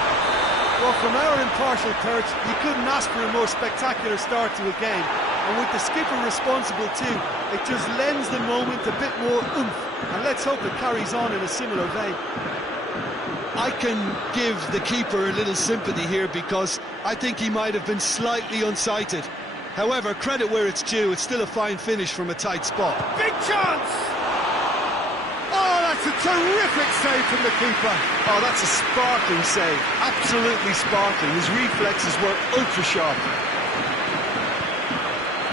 Well, from our impartial perch, you couldn't ask for a more spectacular start to a game. And with the skipper responsible too, it just lends the moment a bit more oomph. And let's hope it carries on in a similar vein. I can give the keeper a little sympathy here because I think he might have been slightly unsighted. However, credit where it's due, it's still a fine finish from a tight spot. Big chance! Oh, that's a terrific save from the keeper. Oh, that's a sparkling save. Absolutely sparkling. His reflexes were ultra-sharp.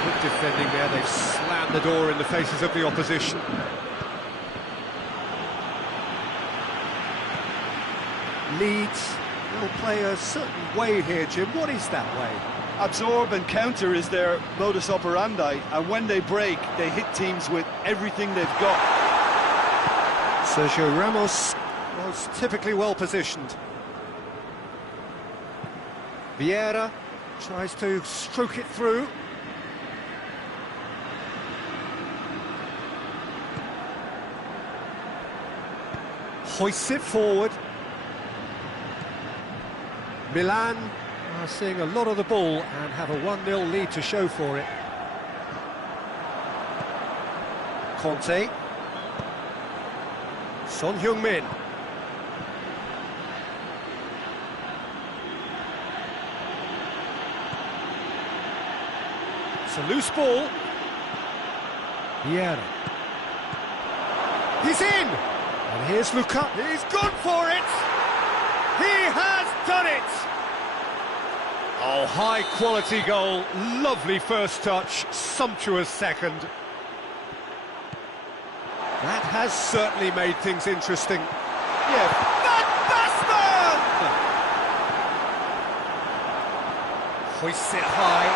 Good defending there. They've slammed the door in the faces of the opposition. Leeds will play a certain way here, Jim. What is that way? Absorb and counter is their modus operandi, and when they break, they hit teams with everything they've got. Sergio Ramos was typically well positioned. Vieira tries to stroke it through. Hoists it forward. Milan are seeing a lot of the ball and have a 1-0 lead to show for it. Conte. Son Heung-min. It's a loose ball. Vieira. He's in! And here's Luka. He's gone for it! He has done it! Oh, high-quality goal. Lovely first touch, sumptuous second. That has certainly made things interesting. Yeah. Van Basten! Hoists it high.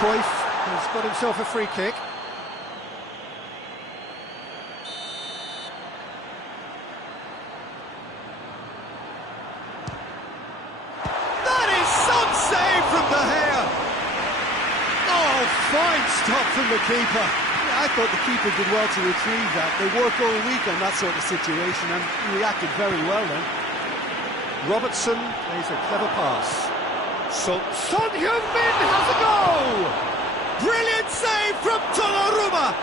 Cruyff has got himself a free kick. Fine stop from the keeper. Yeah, I thought the keeper did well to retrieve that. They work all week on that sort of situation and he reacted very well then. Robertson plays a clever pass. Son Heung-min has a goal! Brilliant save from Donnarumma!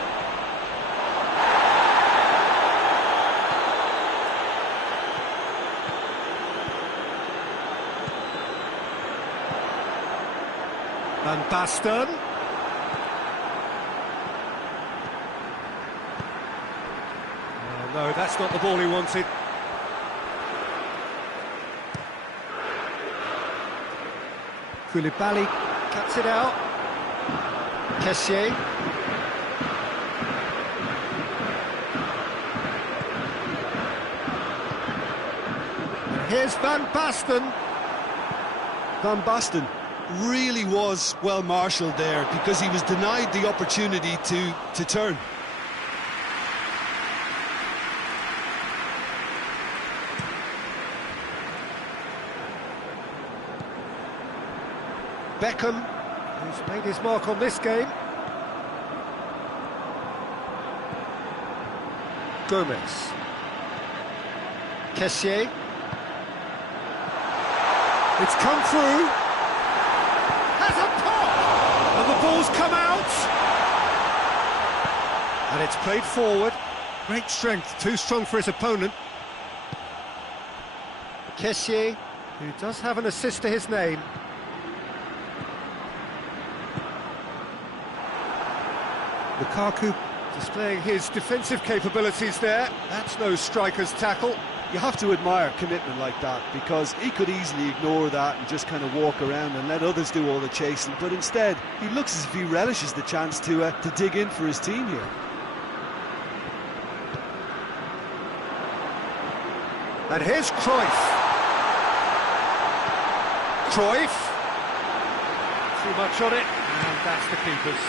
Van Basten. No, that's not the ball he wanted. Koulibaly cuts it out. Kessié. And here's Van Basten. Van Basten really was well marshalled there because he was denied the opportunity to turn. Beckham, who's made his mark on this game. Gomez. Kessié. It's come through. Has a pop! And the ball's come out! And it's played forward. Great strength, too strong for his opponent. Kessié, who does have an assist to his name. Lukaku displaying his defensive capabilities there. That's no striker's tackle. You have to admire commitment like that, because he could easily ignore that and just kind of walk around and let others do all the chasing, but instead he looks as if he relishes the chance to dig in for his team here. And here's Cruyff. Cruyff. Too much on it, and that's the keeper's.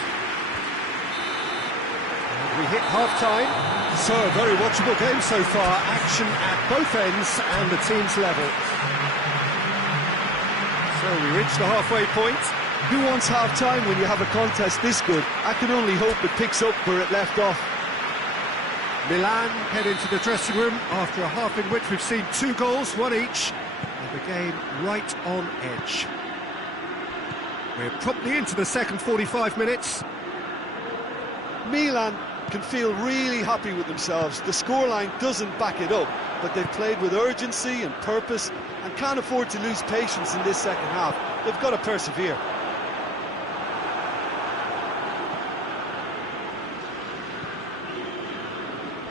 And we hit half-time. So, a very watchable game so far. Action at both ends and the team's level. So, we reach the halfway point. Who wants half-time when you have a contest this good? I can only hope it picks up where it left off. Milan head into the dressing room after a half in which we've seen 2 goals, 1 each, and the game right on edge. We're promptly into the second 45 minutes. Milan can feel really happy with themselves. The scoreline doesn't back it up, but they've played with urgency and purpose and can't afford to lose patience in this second half. They've got to persevere.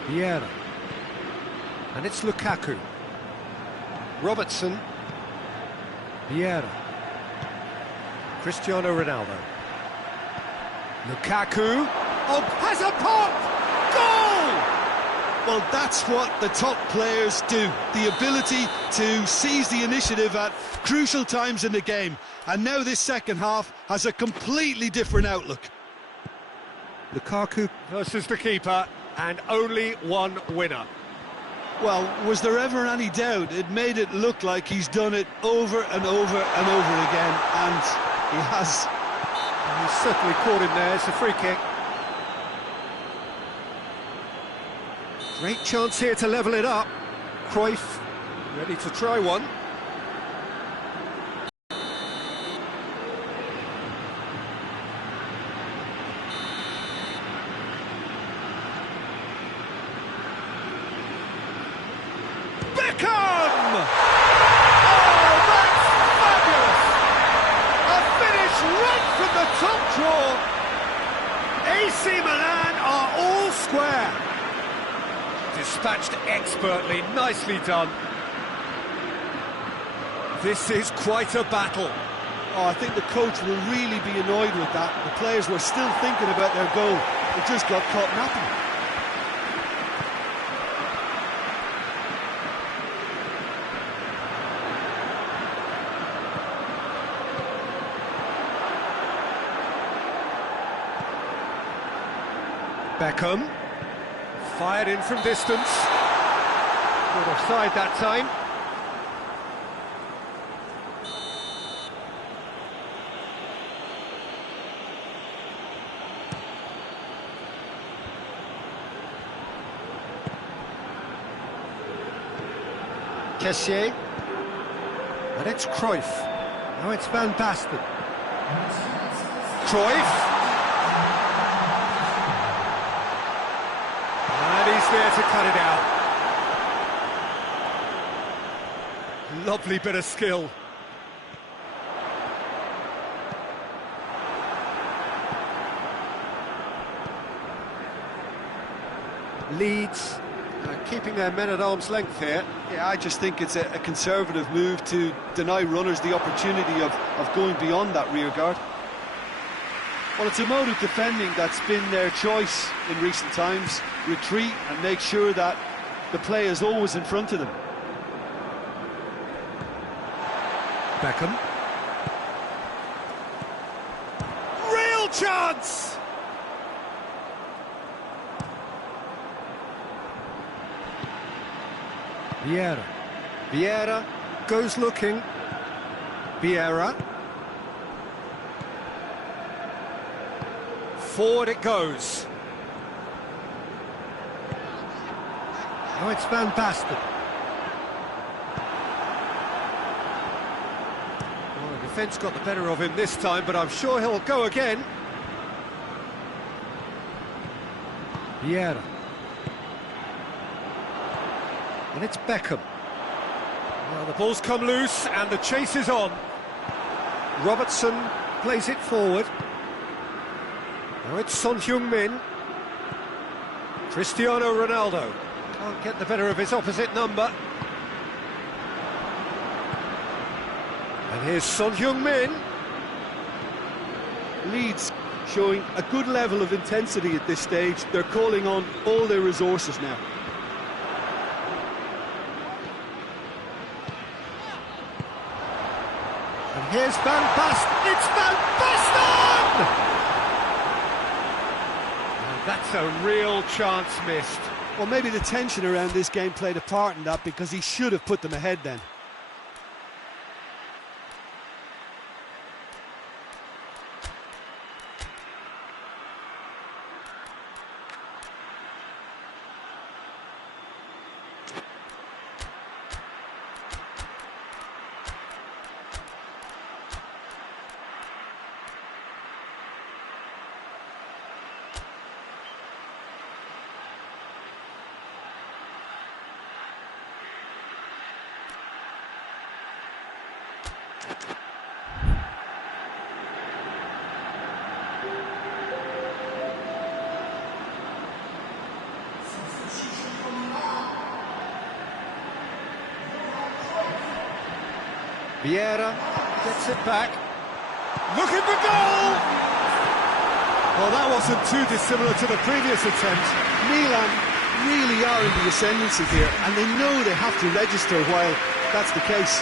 Vieira. And it's Lukaku. Robertson. Vieira. Cristiano Ronaldo. Lukaku. Oh, has a pop! Goal! Well, that's what the top players do. The ability to seize the initiative at crucial times in the game. And now this second half has a completely different outlook. Lukaku versus the keeper. And only one winner. Well, was there ever any doubt? It made it look like he's done it over and over and over again, and he has. And he's certainly caught him there. It's a free kick. Great chance here to level it up. Cruyff ready to try one. Top draw. AC Milan are all square. Dispatched expertly, nicely done. This is quite a battle. Oh, I think the coach will really be annoyed with that. The players were still thinking about their goal. It just got caught napping. Beckham, fired in from distance, caught offside that time. Kessié, and it's Cruyff, now it's Van Basten. Cruyff. He's there to cut it out. Lovely bit of skill. Leeds keeping their men at arm's length here. Yeah, I just think it's a conservative move to deny runners the opportunity of going beyond that rear guard. Well, it's a mode of defending that's been their choice in recent times. Retreat and make sure that the play is always in front of them. Beckham. Real chance! Vieira. Vieira goes looking. Vieira. Forward it goes. Now it's Van Basten. Well, the defence got the better of him this time, but I'm sure he'll go again. Vieira. And it's Beckham. Well, the ball's come loose and the chase is on. Robertson plays it forward. Now it's Son Heung-min. Cristiano Ronaldo can't get the better of his opposite number. And here's Son Heung-min. Leeds showing a good level of intensity at this stage. They're calling on all their resources now. And here's Van Basten. It's Van Basten! And that's a real chance missed. Well, maybe the tension around this game played a part in that, because he should have put them ahead then. Vieira gets it back. Looking for goal! Well, that wasn't too dissimilar to the previous attempt. Milan really are in the ascendancy here, and they know they have to register while that's the case.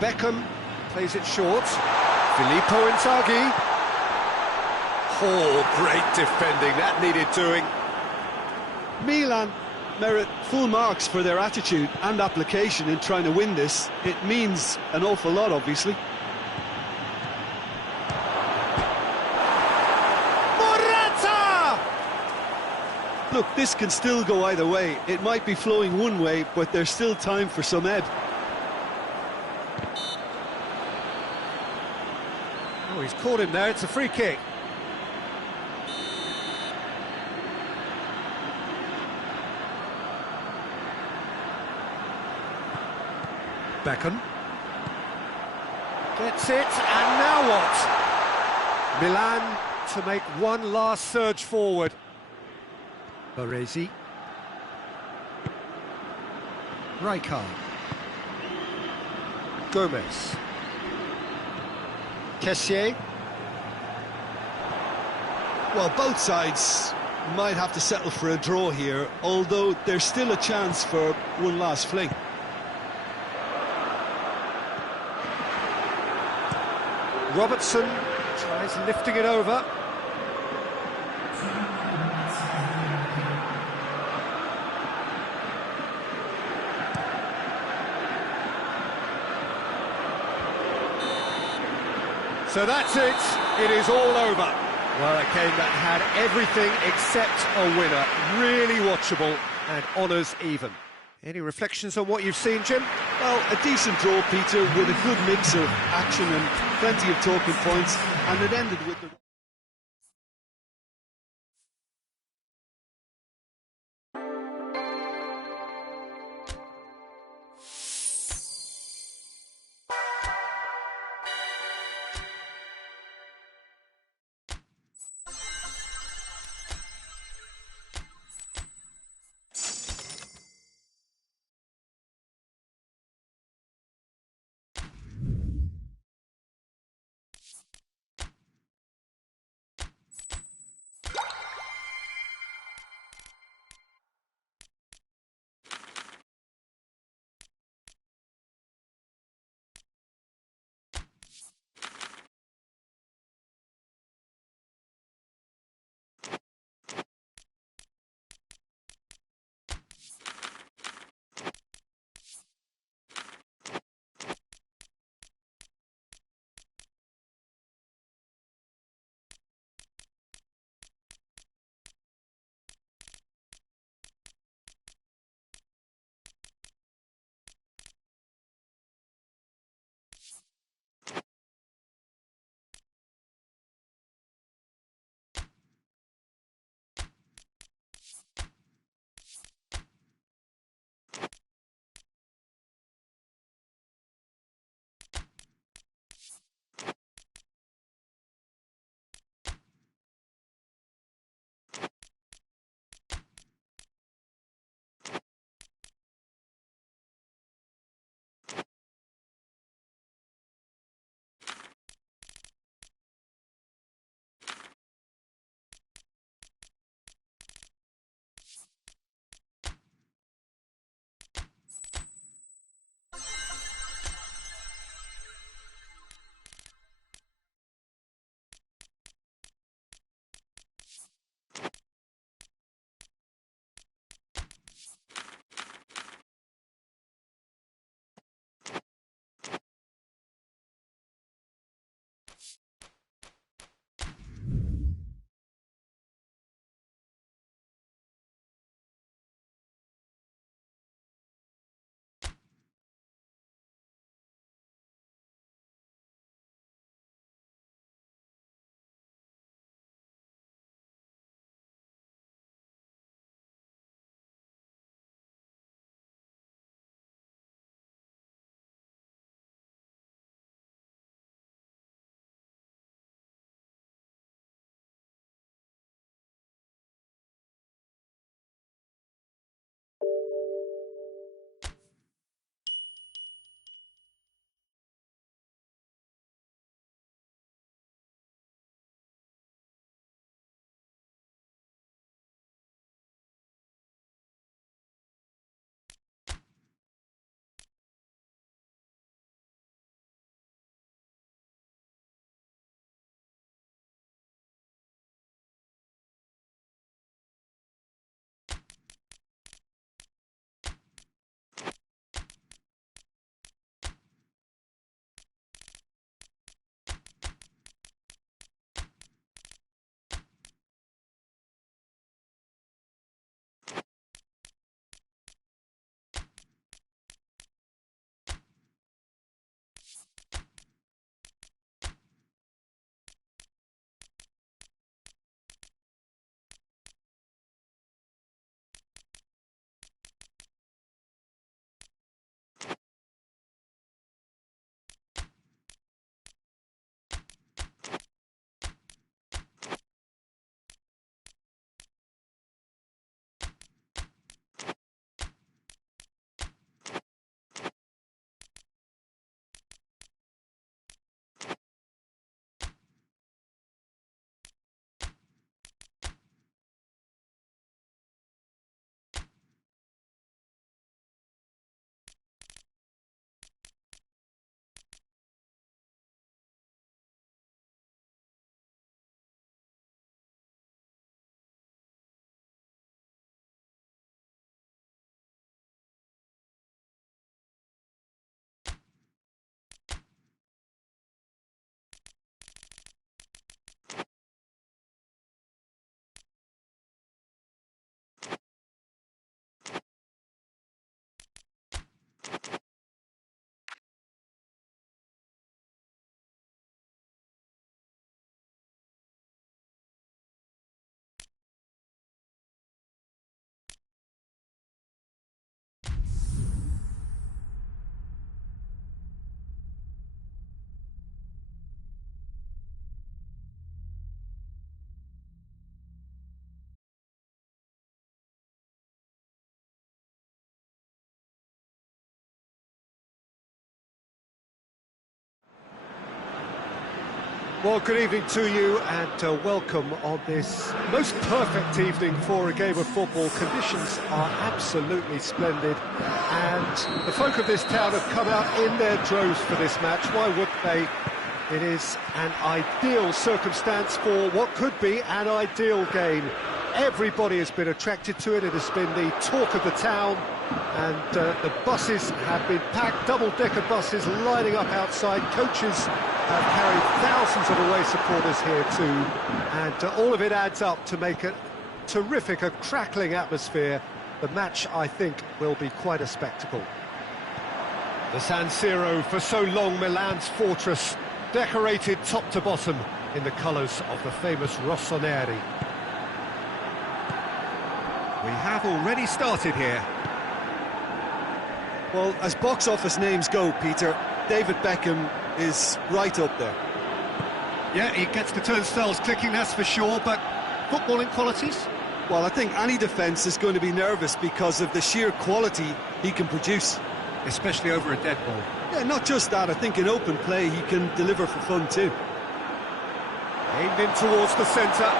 Beckham plays it short. Filippo Inzaghi. Oh, great defending, that needed doing. Milan merit full marks for their attitude and application in trying to win this. It means an awful lot, obviously. Morata! Look, this can still go either way. It might be flowing one way, but there's still time for some ebb. Oh, he's caught him there, it's a free kick. Beckham gets it, and now what? Milan to make one last surge forward. Baresi. Rijkaard. Gomez. Kessié. Well, both sides might have to settle for a draw here, although there's still a chance for one last fling. Robertson tries lifting it over. So that's it, it is all over. Well, a game that had everything except a winner. Really watchable and honours even. Any reflections on what you've seen, Jim? Well, a decent draw, Peter, with a good mix of action and plenty of talking points, and it ended with the... Well, good evening to you and welcome on this most perfect evening for a game of football. Conditions are absolutely splendid and the folk of this town have come out in their droves for this match. Why wouldn't they? It is an ideal circumstance for what could be an ideal game. Everybody has been attracted to it. It has been the talk of the town, and the buses have been packed, double-decker buses lining up outside. Coaches have carried thousands of away supporters here too, and all of it adds up to make a terrific, a crackling atmosphere. The match, I think, will be quite a spectacle. The San Siro, for so long Milan's fortress, decorated top to bottom in the colours of the famous Rossoneri. We have already started here. Well, as box office names go, Peter, David Beckham is right up there. Yeah, he gets the turnstiles clicking, that's for sure, but footballing qualities? Well, I think any defence is going to be nervous because of the sheer quality he can produce. Especially over a dead ball. Yeah, not just that, I think in open play he can deliver for fun too. Aimed in towards the centre.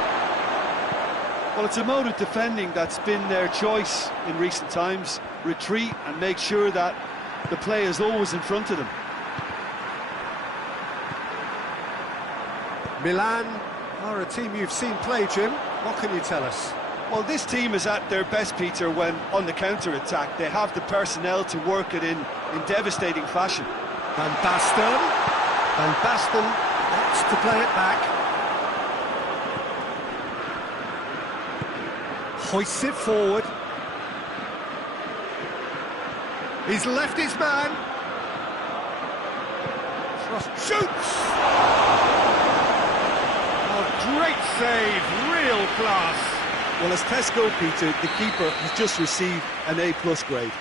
Well, it's a mode of defending that's been their choice in recent times. Retreat and make sure that the play is always in front of them. Milan are a team you've seen play, Jim. What can you tell us? Well, this team is at their best, Peter, when on the counter-attack. They have the personnel to work it in devastating fashion. Van Basten. Van Basten wants to play it back. Hoists it forward. He's left his man. Shoots! Oh, great save, real class. Well, as tests go, Peter, the keeper has just received an A+ grade.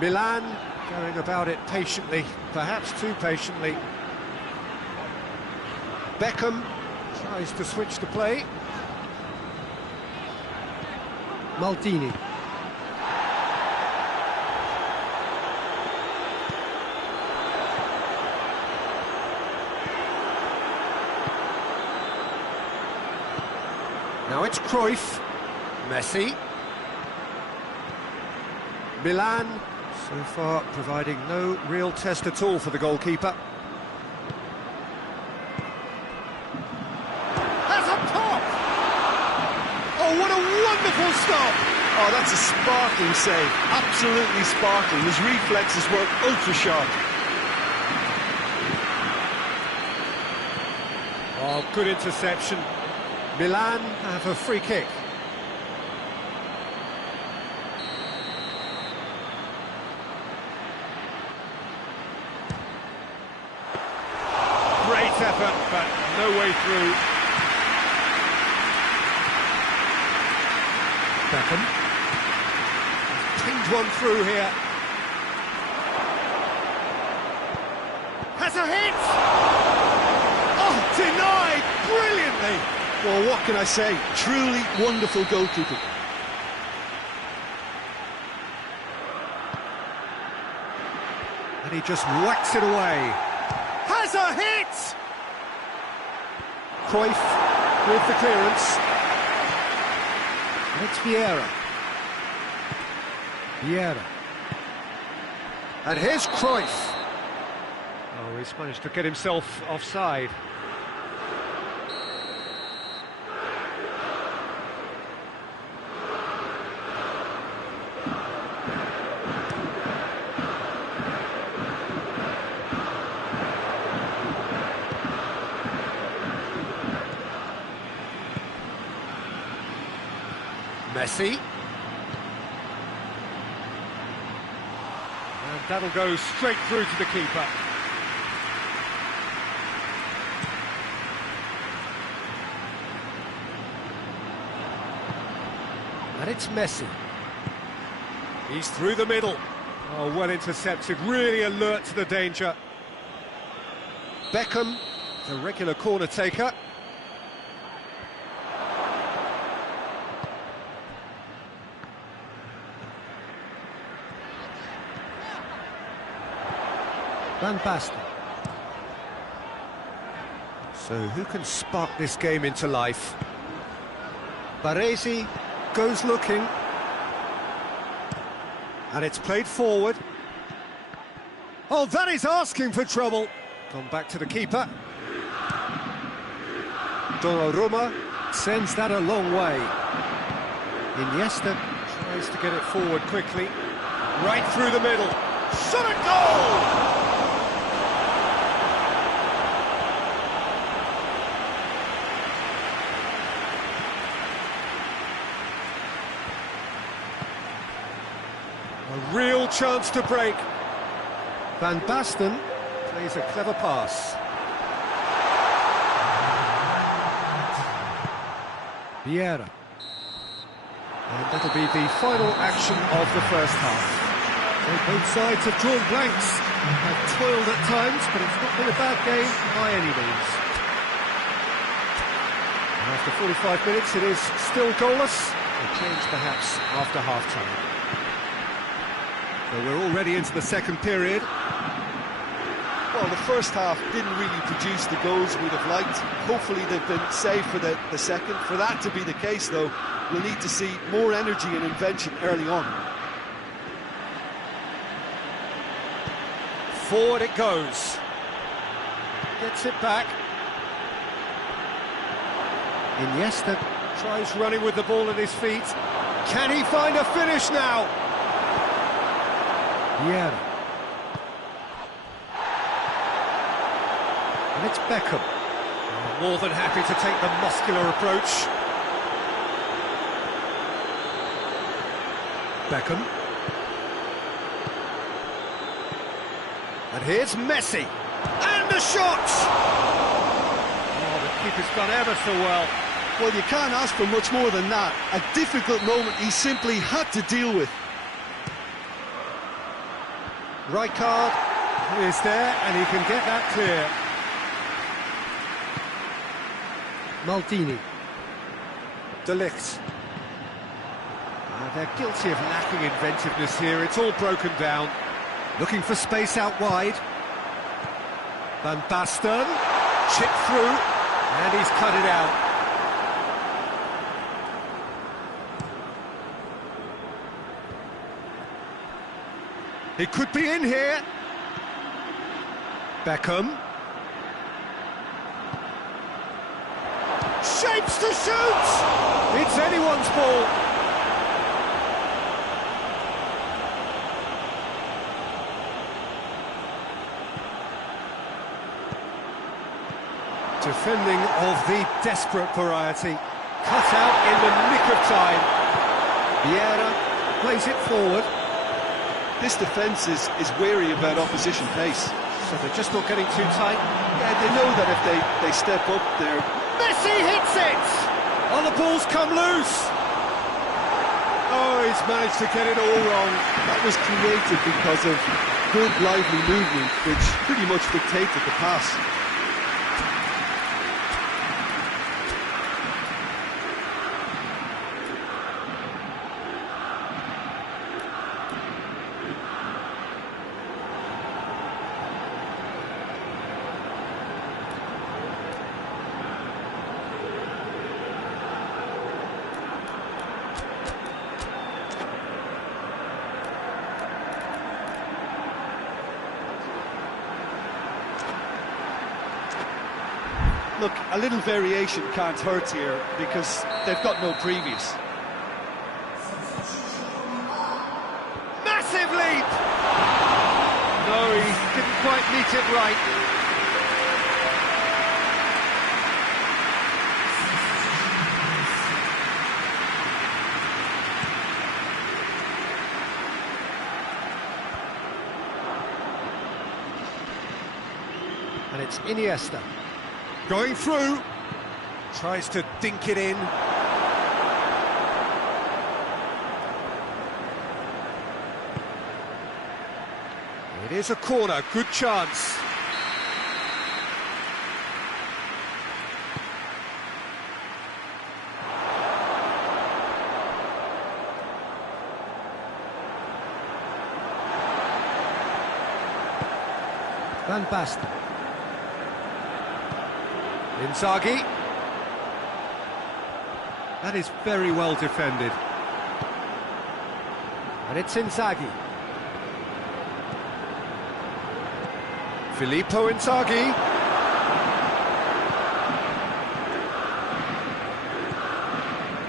Milan going about it patiently, perhaps too patiently. Beckham tries to switch the play. Maldini. Now it's Cruyff. Messi. Milan, so far providing no real test at all for the goalkeeper. Has a pop! Oh, what a wonderful stop! Oh, that's a sparkling save. Absolutely sparkling. His reflexes work ultra sharp. Oh, good interception. Milan have a free kick. Great effort, but no way through. Beckham. Pinged one through here. Has a hit! Oh, denied brilliantly! Well, what can I say? Truly wonderful goalkeeping. And he just whacks it away. Has a hit! Cruyff with the clearance. And it's Vieira. Vieira. And here's Cruyff. Oh, he's managed to get himself offside. Messi. And that'll go straight through to the keeper. And it's Messi. He's through the middle. Oh, well intercepted, really alert to the danger. Beckham, the regular corner taker. Van Basten. So who can spark this game into life? Baresi goes looking. And it's played forward. Oh, that is asking for trouble. Gone back to the keeper. Donnarumma sends that a long way. Iniesta tries to get it forward quickly. Right through the middle. Shot at goal! A real chance to break. Van Basten plays a clever pass. Vieira. And that'll be the final action of the first half. So both sides have drawn blanks, have toiled at times, but it's not been a bad game by any means. After 45 minutes, it is still goalless. A change perhaps after half-time. So we're already into the second period. Well, the first half didn't really produce the goals we'd have liked. Hopefully they've been saved for the second. For that to be the case, though, we'll need to see more energy and invention early on. Forward it goes. Gets it back. Iniesta tries running with the ball at his feet. Can he find a finish now? Vieira. And it's Beckham. More than happy to take the muscular approach. Beckham. And here's Messi. And the shot! Oh, the keeper's done ever so well. Well, you can't ask for much more than that. A difficult moment he simply had to deal with. Rijkaard is there, and he can get that clear. Maldini. De Ligt. They're guilty of lacking inventiveness here. It's all broken down. Looking for space out wide. Van Basten. Chip through. And he's cut it out. He could be in here. Beckham. Shapes to shoot! It's anyone's ball. Defending of the desperate variety. Cut out in the nick of time. Vieira plays it forward. This defence is wary about opposition pace. So they're just not getting too tight. Yeah, they know that if they step up, they're... Messi hits it! Oh, the ball's come loose! Oh, he's managed to get it all wrong. That was created because of good, lively movement, which pretty much dictated the pass. Look, a little variation can't hurt here because they've got no previous. Massive leap! No, he didn't quite meet it right. And it's Iniesta. Going through. Tries to dink it in. It is a corner, good chance. Van Basten. Inzaghi. That is very well defended. And it's Inzaghi. Filippo Inzaghi.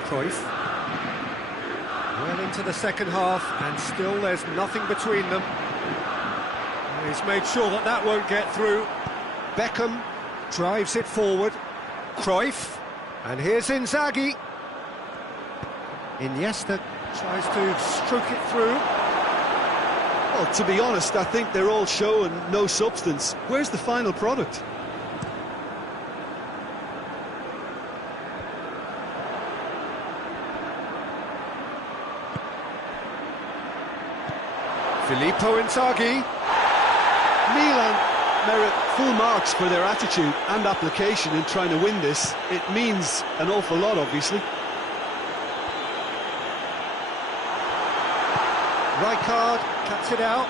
Cruyff. Well into the second half, and still there's nothing between them. He's made sure that that won't get through. Beckham drives it forward. Cruyff. And here's Inzaghi. Iniesta tries to stroke it through. Well, to be honest, I think they're all show and no substance. Where's the final product? Filippo Inzaghi. Milan merit full marks for their attitude and application in trying to win this. It means an awful lot, obviously. Rijkaard cuts it out.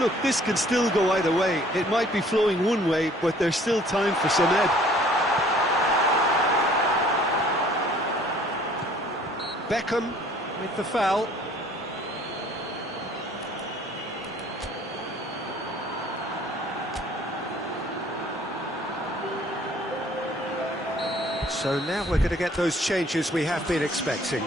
Look, this can still go either way. It might be flowing one way, but there's still time for Samed. Beckham with the foul. So now we're going to get those changes we have been expecting.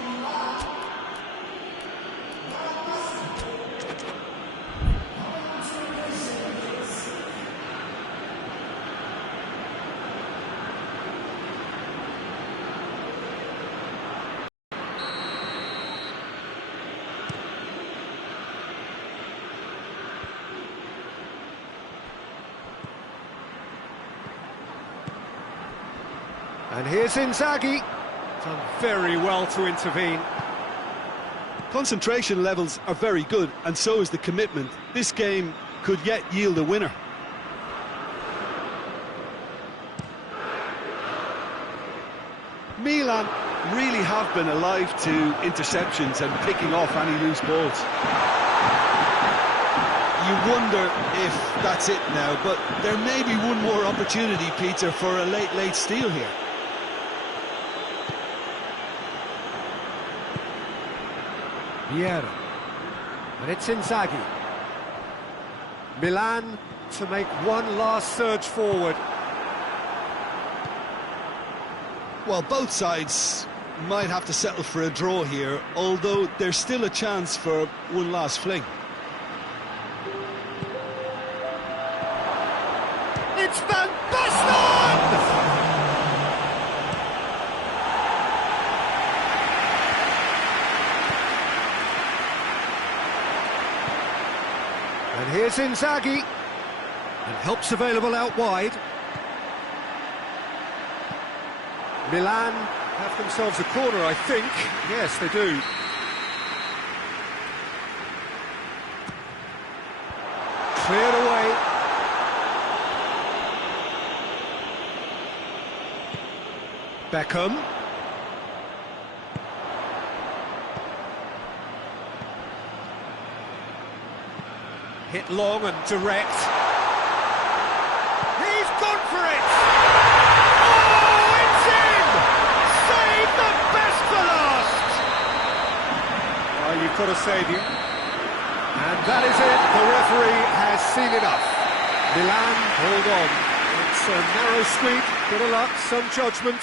And here's Inzaghi. Done very well to intervene. Concentration levels are very good, and so is the commitment. This game could yet yield a winner. Milan really have been alive to interceptions and picking off any loose balls. You wonder if that's it now, but there may be one more opportunity, Peter, for a late steal here. Vieira. And it's Inzaghi. Milan to make one last surge forward. Well, both sides might have to settle for a draw here, although there's still a chance for one last fling. It's Van Basten! And here's Inzaghi. And help's available out wide. Milan have themselves a corner, I think. Yes, they do. Cleared away. Beckham. Hit long and direct. He's gone for it! Oh, it's in! Save the best for last! Well, you've got to save you. And that is it. The referee has seen enough. Milan, hold on. It's a narrow squeak, bit of luck, some judgment.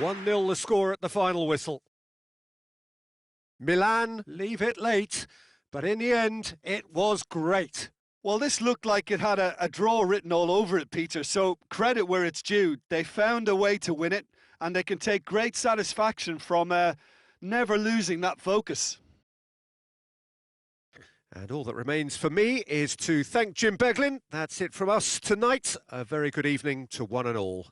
1-0 the score at the final whistle. Milan leave it late, but in the end, it was great. Well, this looked like it had a draw written all over it, Peter, so credit where it's due. They found a way to win it, and they can take great satisfaction from never losing that focus. And all that remains for me is to thank Jim Beglin. That's it from us tonight. A very good evening to one and all.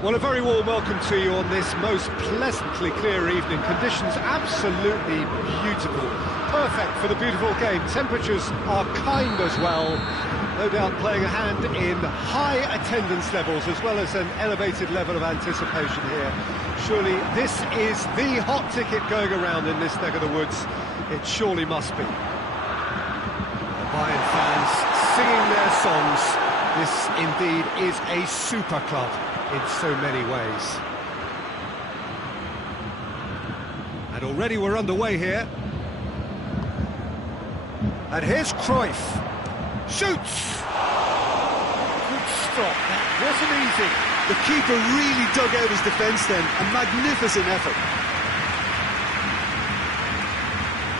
Well, a very warm welcome to you on this most pleasantly clear evening. Conditions absolutely beautiful. Perfect for the beautiful game. Temperatures are kind as well. No doubt playing a hand in high attendance levels as well as an elevated level of anticipation here. Surely this is the hot ticket going around in this neck of the woods. It surely must be. Bayern fans singing their songs. This indeed is a super club in so many ways. And already we're underway here. And here's Cruyff. Shoots! Good stop, that wasn't easy. The keeper really dug out his defence then, a magnificent effort.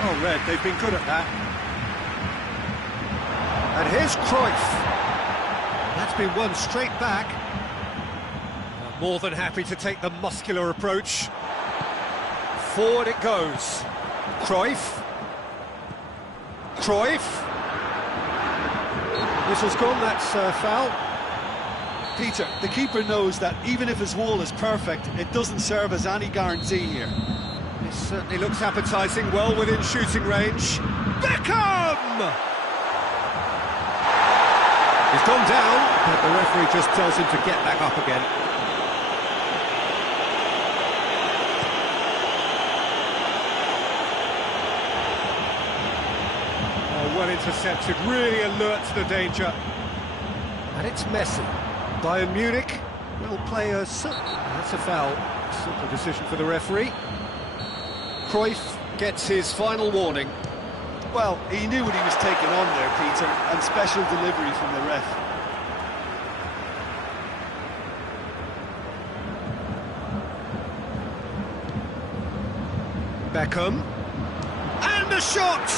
Oh, Red, they've been good at that. And here's Cruyff. That's been won straight back. More than happy to take the muscular approach. Forward it goes. Cruyff. Cruyff. Whistle's gone, that's foul. Peter, the keeper knows that even if his wall is perfect, it doesn't serve as any guarantee here. This certainly looks appetising, well within shooting range. Beckham! He's gone down, but the referee just tells him to get back up again. Well intercepted, really alert to the danger. And it's Messi. Bayern Munich will play a... That's a foul. Simple decision for the referee. Cruyff gets his final warning. Well, he knew what he was taking on there, Peter, and special delivery from the ref. Beckham. And a shot!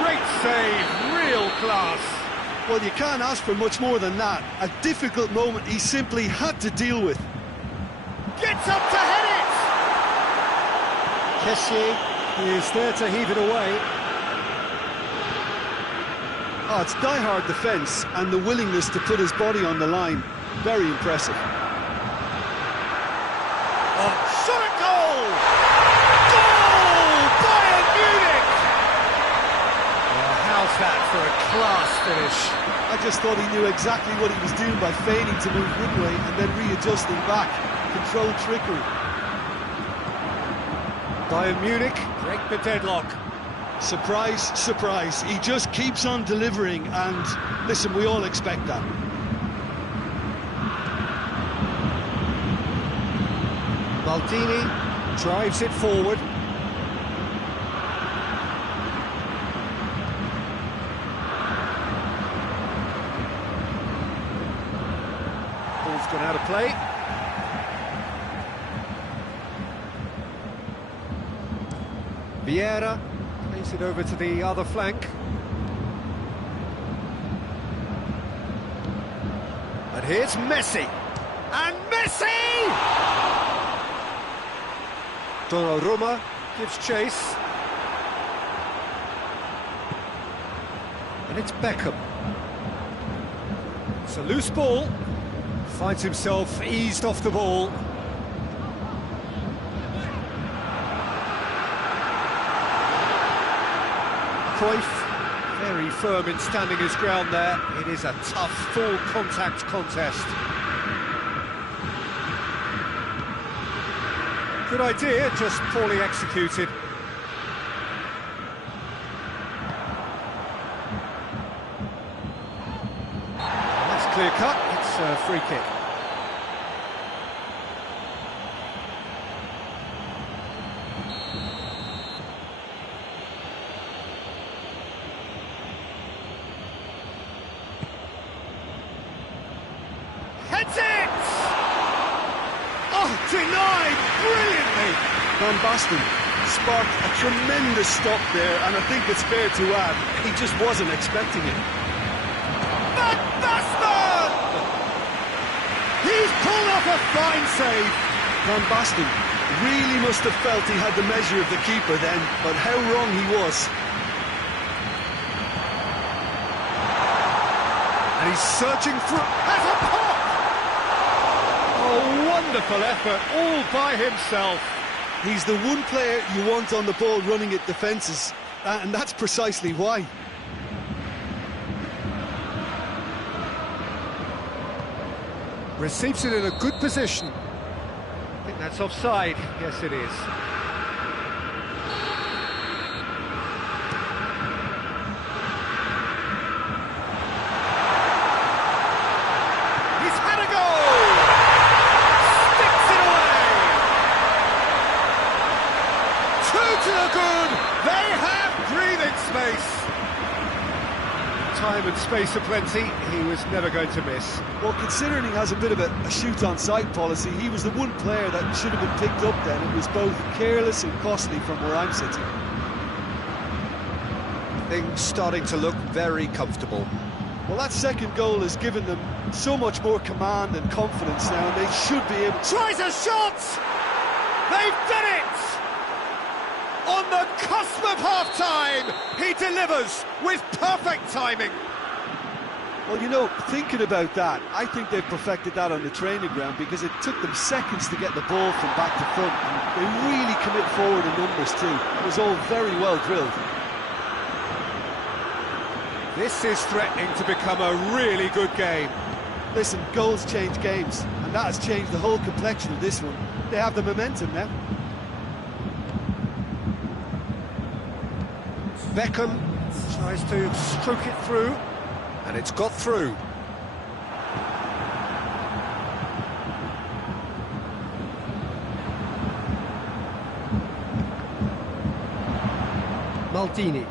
Great save, real class. Well, you can't ask for much more than that. A difficult moment he simply had to deal with. Gets up to head it! Kessié is there to heave it away. Oh, it's die-hard defence and the willingness to put his body on the line. Very impressive. Oh, shot at goal! Goal! Bayern Munich! How's that for a class finish? I just thought he knew exactly what he was doing by feigning to move one way and then readjusting back. Controlled trickery. Bayern Munich break the deadlock. Surprise, surprise. He just keeps on delivering and, listen, we all expect that. Maldini drives it forward. Ball's gone out of play. Vieira plays it over to the other flank. And here's Messi. And Messi! Donnarumma gives chase. And it's Beckham. It's a loose ball. Finds himself eased off the ball. Cruyff, very firm in standing his ground there. It is a tough, full contact contest. Good idea, just poorly executed. That's clear cut, it's a free kick. Heads it! Oh, denied brilliantly! Van Basten sparked a tremendous stop there, and I think it's fair to add, he just wasn't expecting it. Van Basten! He's pulled off a fine save. Van Basten really must have felt he had the measure of the keeper then, but how wrong he was. And he's searching for... Has a pop! a wonderful effort, all by himself. He's the one player you want on the ball running at defences, and that's precisely why. Receives it in a good position. I think that's offside. Yes, it is. He's had a goal! Sticks it away! Two to the good! They have breathing space! Time and space aplenty, he was never going to miss. Well, considering he has a bit of a shoot-on-sight policy, he was the one player that should have been picked up then. It was both careless and costly from where I'm sitting. Things starting to look very comfortable. Well, that second goal has given them so much more command and confidence now, and they should be able to... Tries a shot! They've done it! On the cusp of half-time, he delivers with perfect timing. Well, you know, thinking about that, I think they've perfected that on the training ground because it took them seconds to get the ball from back to front, and they really commit forward in numbers too. It was all very well drilled. This is threatening to become a really good game. Listen, goals change games, and that has changed the whole complexion of this one. They have the momentum now. Beckham tries to stroke it through, and it's got through. Maldini.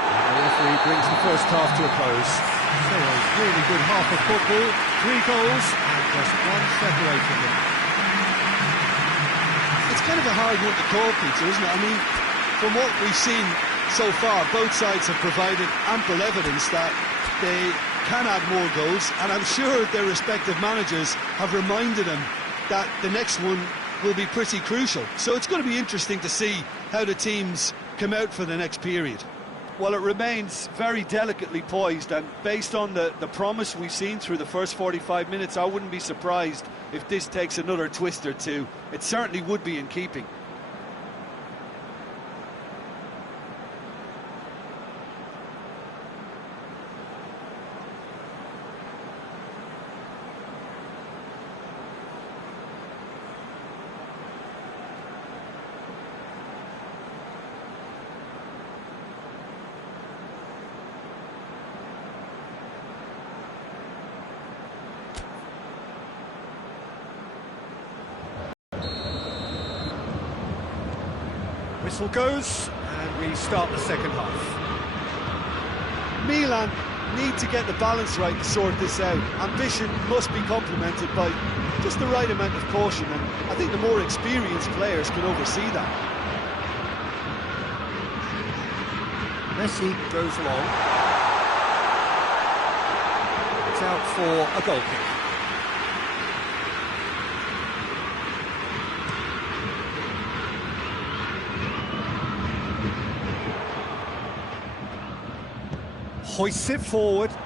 The referee brings the first half to a close. So a really good half of football, 3 goals, and just one separating them. It's kind of a hard one to call, Peter, isn't it? I mean, from what we've seen so far, both sides have provided ample evidence that they can add more goals, and I'm sure their respective managers have reminded them that the next one will be pretty crucial. So it's going to be interesting to see how the teams come out for the next period. Well, it remains very delicately poised, and based on the promise we've seen through the first 45 minutes, I wouldn't be surprised if this takes another twist or two. It certainly would be in keeping. Whistle goes, and we start the second half. Milan need to get the balance right to sort this out. Ambition must be complemented by just the right amount of caution, and I think the more experienced players can oversee that. Messi goes along. It's out for a goal kick. Hoists it forward. The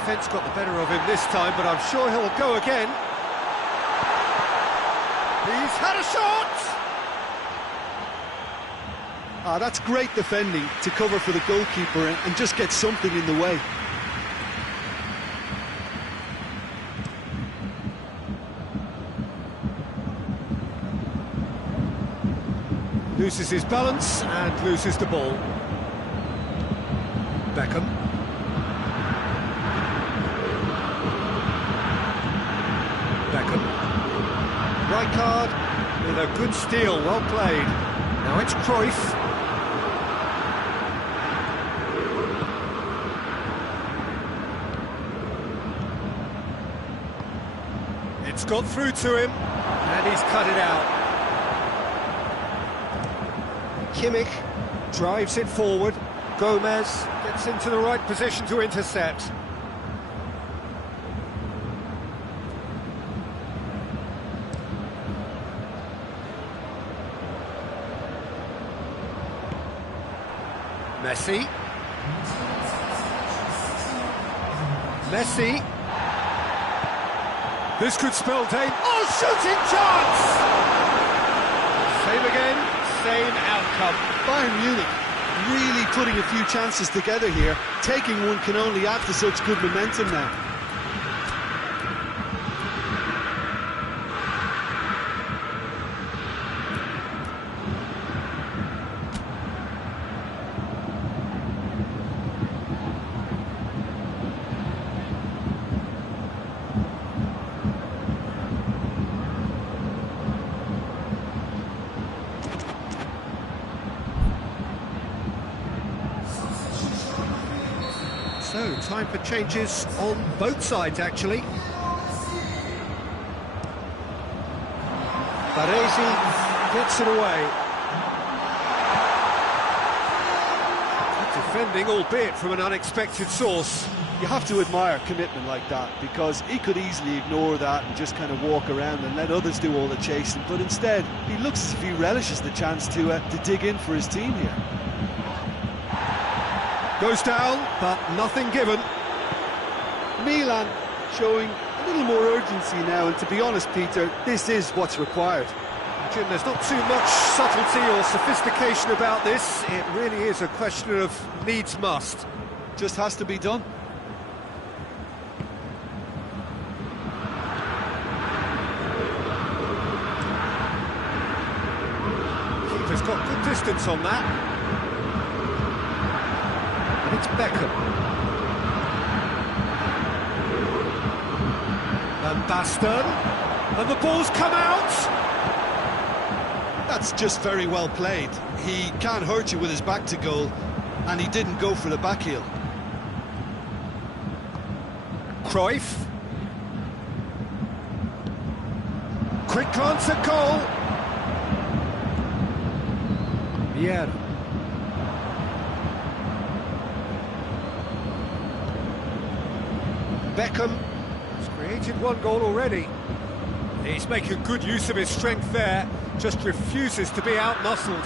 defence got the better of him this time, but I'm sure he'll go again. He's had a shot! That's great defending to cover for the goalkeeper and just get something in the way. Loses his balance and loses the ball. Beckham. Beckham. Rijkaard with a good steal, well played. Now it's Cruyff. It's got through to him, and he's cut it out. Kimmich drives it forward. Gomez gets into the right position to intercept. Messi. Messi. This could spell danger. Oh, shooting chance! Same again, same outcome. Bayern Munich really putting a few chances together here. Taking one can only add to such good momentum now. So, time for changes on both sides, actually. Baresi gets it away. Good defending, albeit from an unexpected source. You have to admire commitment like that, because he could easily ignore that and just kind of walk around and let others do all the chasing, but instead he looks as if he relishes the chance to dig in for his team here. Goes down, but nothing given. Milan showing a little more urgency now, and to be honest, Peter, this is what's required. Jim, there's not too much subtlety or sophistication about this. It really is a question of needs must. Just has to be done. Keeper's got good distance on that. And it's Beckham. And Baston. And the ball's come out! That's just very well played. He can't hurt you with his back to goal, and he didn't go for the back heel. Cruyff. Quick glance at goal. Vieira. Beckham has created one goal already. He's making good use of his strength there, just refuses to be out-muscled.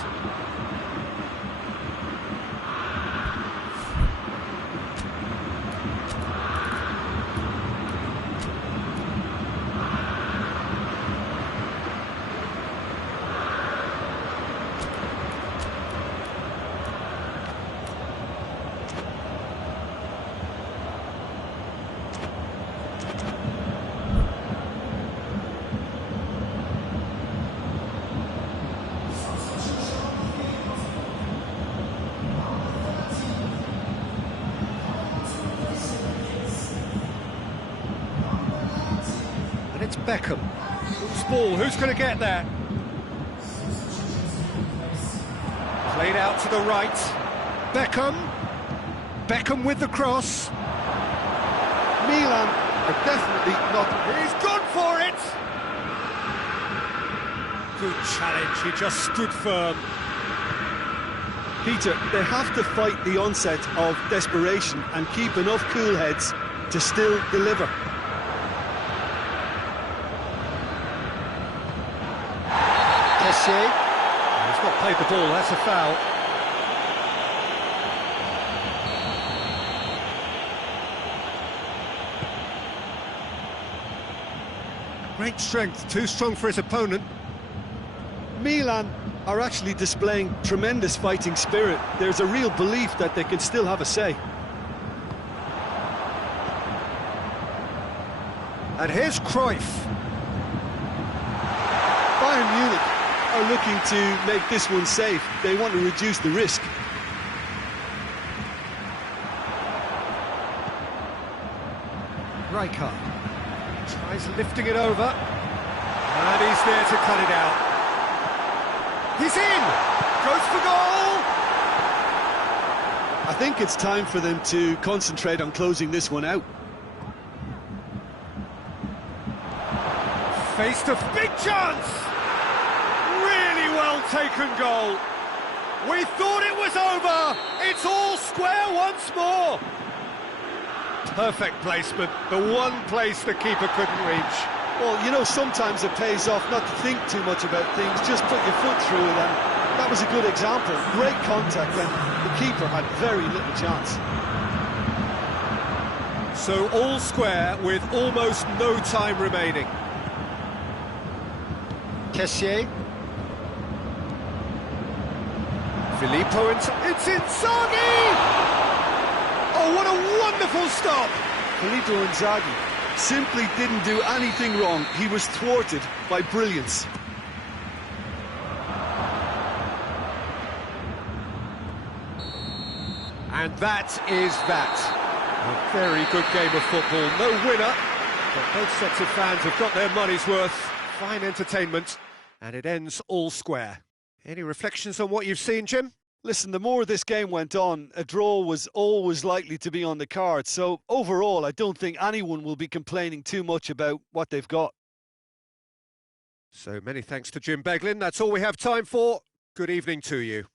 It's Beckham. Loose ball, who's going to get there? Played out to the right. Beckham. Beckham with the cross. Milan are definitely not... He's gone for it! Good challenge, he just stood firm. Peter, they have to fight the onset of desperation and keep enough cool heads to still deliver. He's not played the ball, that's a foul. Great strength, too strong for his opponent. Milan are actually displaying tremendous fighting spirit. There's a real belief that they can still have a say. And here's Cruyff. Bayern Munich are looking to make this one safe. They want to reduce the risk. Rijkaard tries lifting it over, and he's there to cut it out. He's in! Goes for goal! I think it's time for them to concentrate on closing this one out. Faced a big chance! Really well taken goal. We thought it was over. It's all square once more. Perfect placement, the one place the keeper couldn't reach. Well, you know, sometimes it pays off not to think too much about things, just put your foot through it, and that was a good example. Great contact, and the keeper had very little chance. So all square with almost no time remaining. Kessié. Filippo, it's Inzaghi! Oh, what a wonderful stop! Filippo Inzaghi simply didn't do anything wrong. He was thwarted by brilliance. And that is that. A very good game of football. No winner, but both sets of fans have got their money's worth. Fine entertainment, and it ends all square. Any reflections on what you've seen, Jim? Listen, the more this game went on, a draw was always likely to be on the cards. So overall, I don't think anyone will be complaining too much about what they've got. So many thanks to Jim Beglin. That's all we have time for. Good evening to you.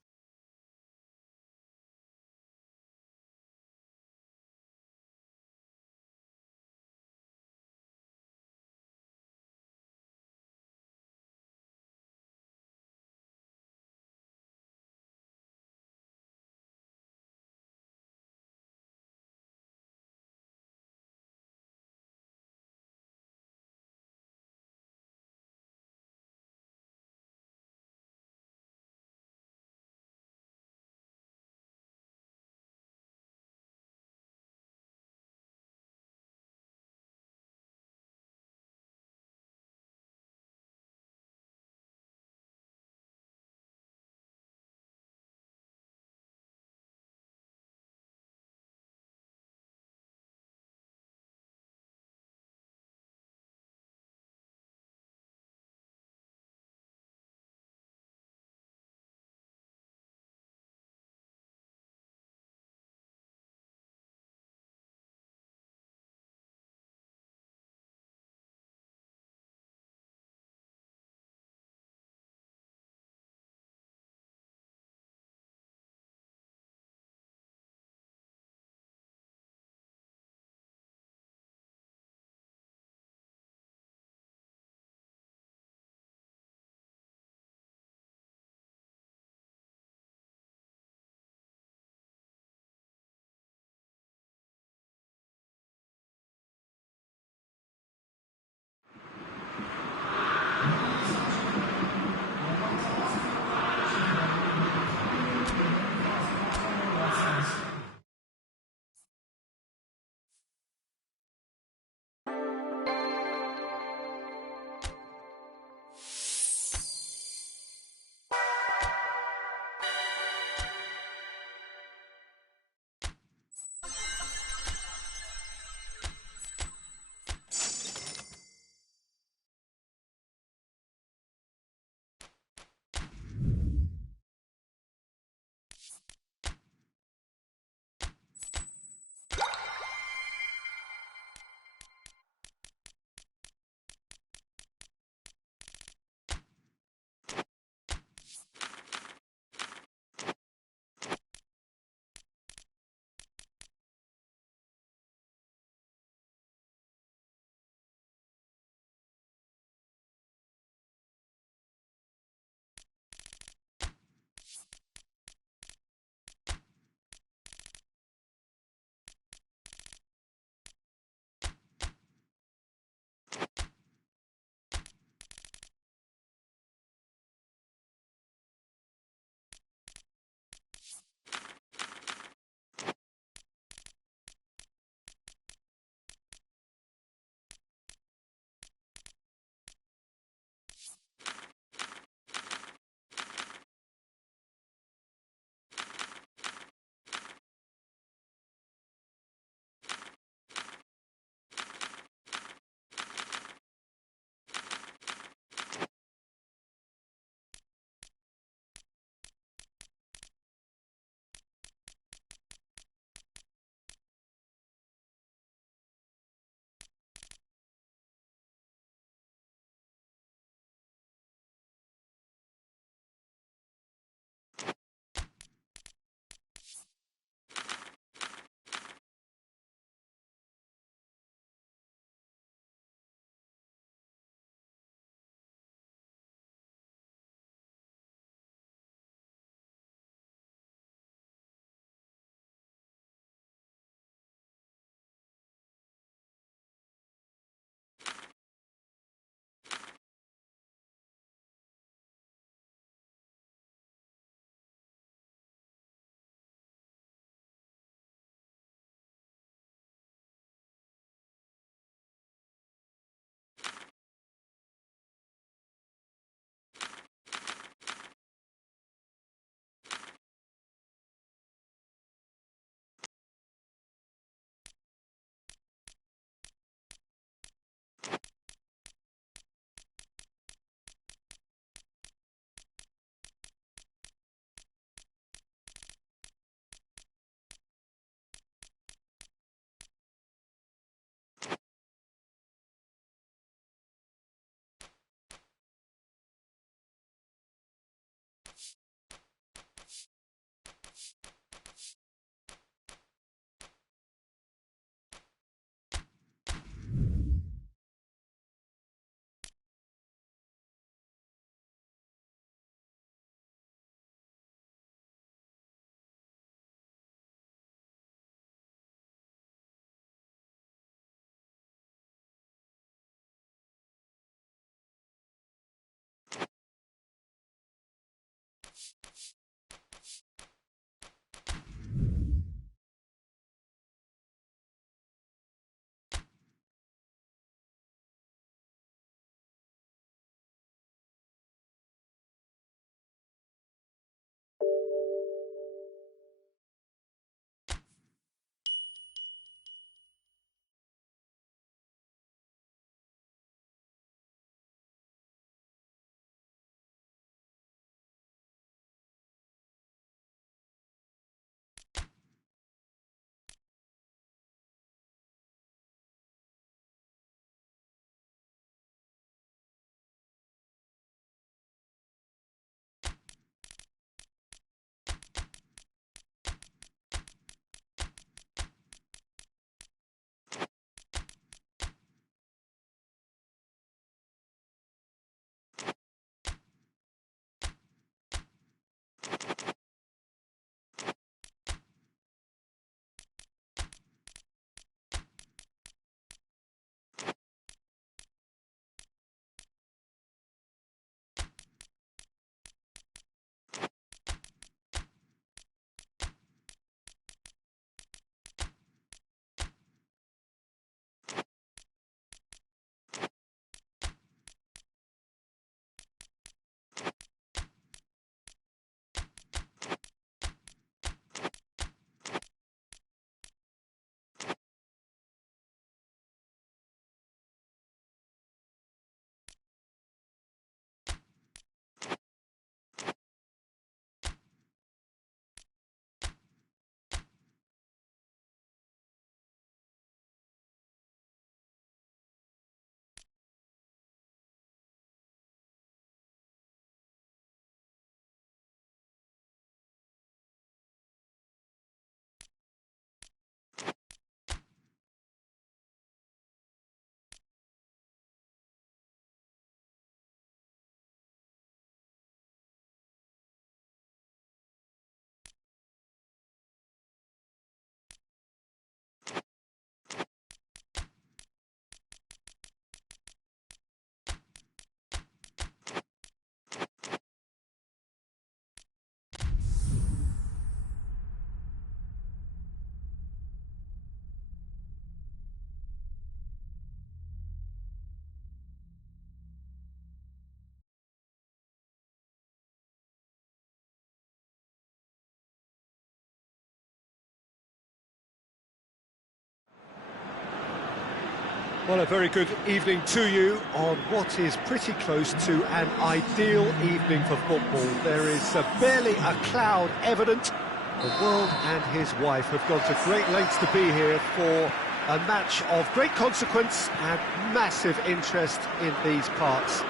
Well, a very good evening to you on what is pretty close to an ideal evening for football. There is barely a cloud evident. The world and his wife have gone to great lengths to be here for a match of great consequence and massive interest in these parts.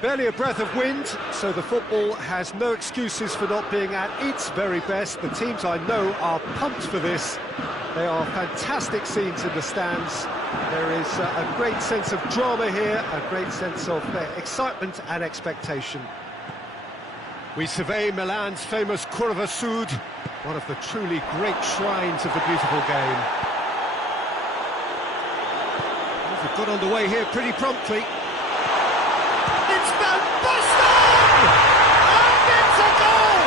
Barely a breath of wind, so the football has no excuses for not being at its very best. The teams I know are pumped for this. They are fantastic scenes in the stands. There is a great sense of drama here, a great sense of excitement and expectation. We survey Milan's famous Curva Sud, one of the truly great shrines of the beautiful game. We've got underway here pretty promptly. It's Van Basten! And it's a goal!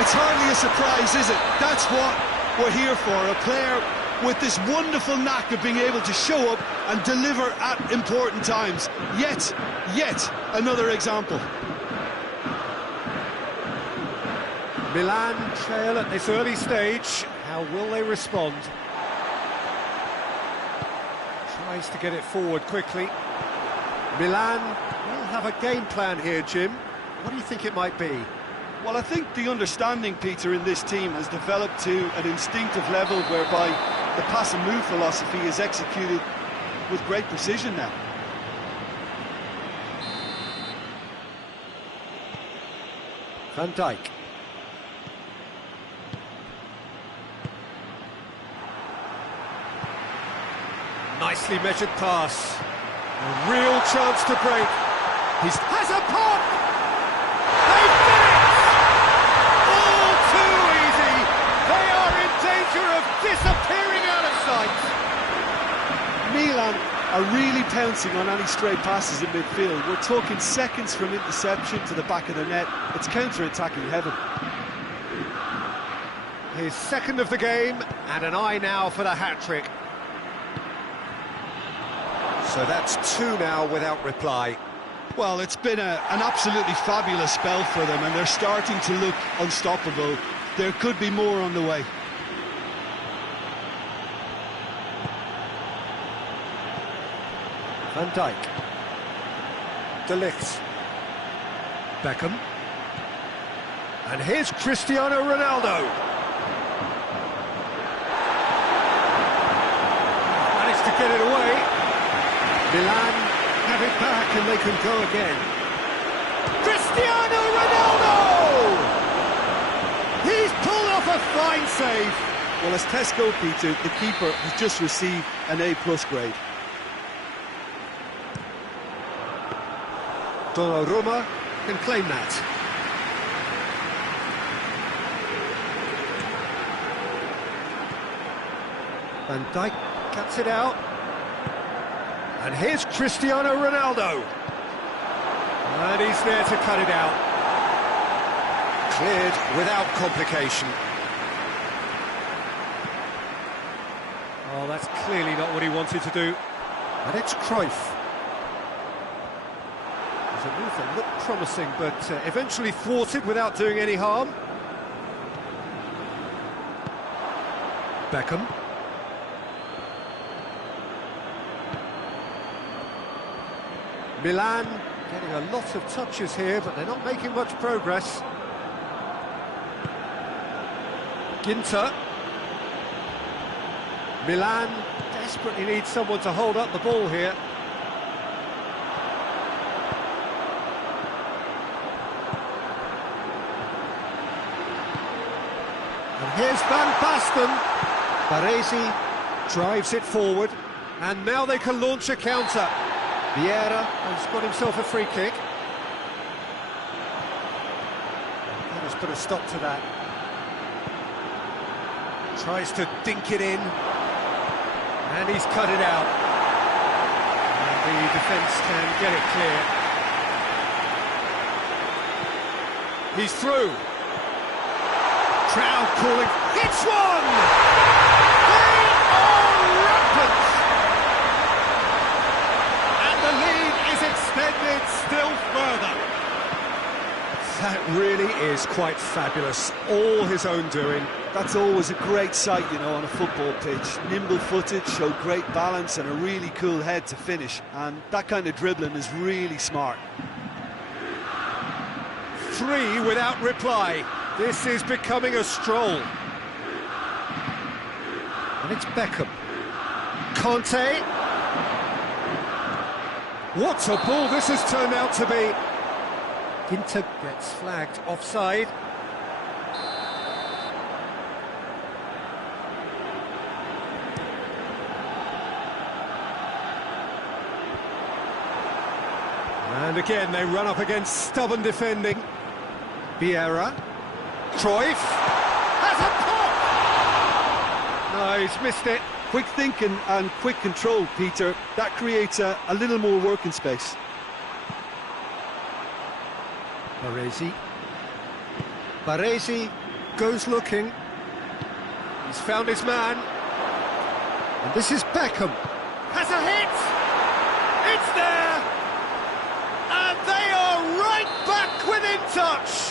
It's hardly a surprise, is it? That's what we're here for, a player with this wonderful knack of being able to show up and deliver at important times. Yet another example. Milan trail at this early stage. How will they respond? Tries to get it forward quickly. Milan will have a game plan here, Jim. What do you think it might be? Well, I think the understanding, Peter, in this team has developed to an instinctive level whereby the pass and move philosophy is executed with great precision now. Van Dijk. Nicely measured pass. A real chance to break. He has a pop! They've done it! All too easy! They are in danger of disappearing out of sight! Milan are really pouncing on any stray passes in midfield. We're talking seconds from interception to the back of the net. It's counter-attacking heaven. His second of the game, and an eye now for the hat-trick. So that's two now without reply. Well, it's been an absolutely fabulous spell for them, and they're starting to look unstoppable. There could be more on the way. Van Dijk. De Ligt. Beckham. And here's Cristiano Ronaldo. Managed to get it away. Milan have it back and they can go again. Cristiano Ronaldo! He's pulled off a fine save. Well, as Tesco, Peter, the keeper has just received an A+ grade. Donnarumma can claim that. Van Dijk cuts it out. And here's Cristiano Ronaldo. And he's there to cut it out. Cleared without complication. Oh, that's clearly not what he wanted to do. And it's Cruyff. A move that looked promising, but eventually thwarted without doing any harm. Beckham. Milan getting a lot of touches here, but they're not making much progress. Ginter. Milan desperately needs someone to hold up the ball here. And here's Van Basten. Baresi drives it forward, and now they can launch a counter. Vieira has got himself a free kick. That has put a stop to that. Tries to dink it in, and he's cut it out. And the defence can get it clear. He's through. Crowd calling, it's one! They are rampant! And the lead is extended still further. That really is quite fabulous, all his own doing. That's always a great sight, you know, on a football pitch. Nimble-footed, showed great balance and a really cool head to finish. And that kind of dribbling is really smart. 3 without reply. This is becoming a stroll. And it's Beckham. Conte. What a ball this has turned out to be. Ginter gets flagged offside. And again they run up against stubborn defending. Vieira. Cruyff has a pop! No, he's missed it. Quick thinking and quick control, Peter. That creates a little more working space. Baresi goes looking. He's found his man. And this is Beckham. Has a hit! It's there! And they are right back within touch!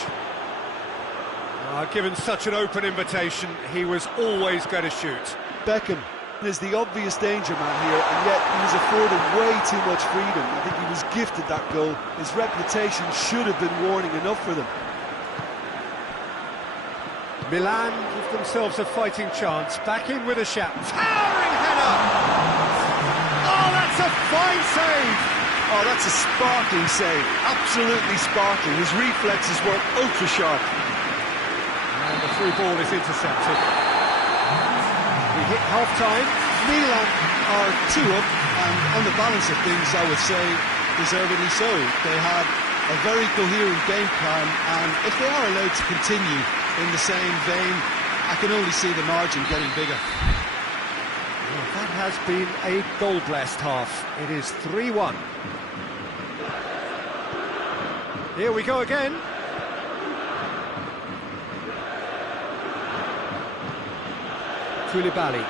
Given such an open invitation, he was always going to shoot. Beckham is the obvious danger man here, and yet he was afforded way too much freedom. I think he was gifted that goal. His reputation should have been warning enough for them. Milan give themselves a fighting chance. Back in with a shot. Towering header! Oh, that's a fine save! Oh, that's a sparkling save. Absolutely sparkling. His reflexes were ultra sharp. And the through ball is intercepted. We hit half-time. Milan are 2 up, and on the balance of things, I would say, deservedly so. They had a very coherent game plan, and if they are allowed to continue in the same vein, I can only see the margin getting bigger. Well, that has been a goal-blessed half. It is 3-1. Here we go again. Koulibaly.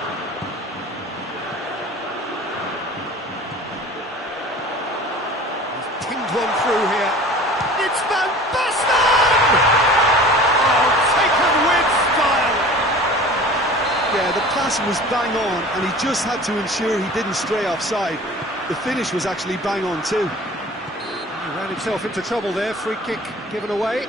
He's pinged one through here. It's Van Basten! Oh, taken with style! Yeah, the pass was bang on, and he just had to ensure he didn't stray offside. The finish was actually bang on too. He ran himself into trouble there. Free kick given away.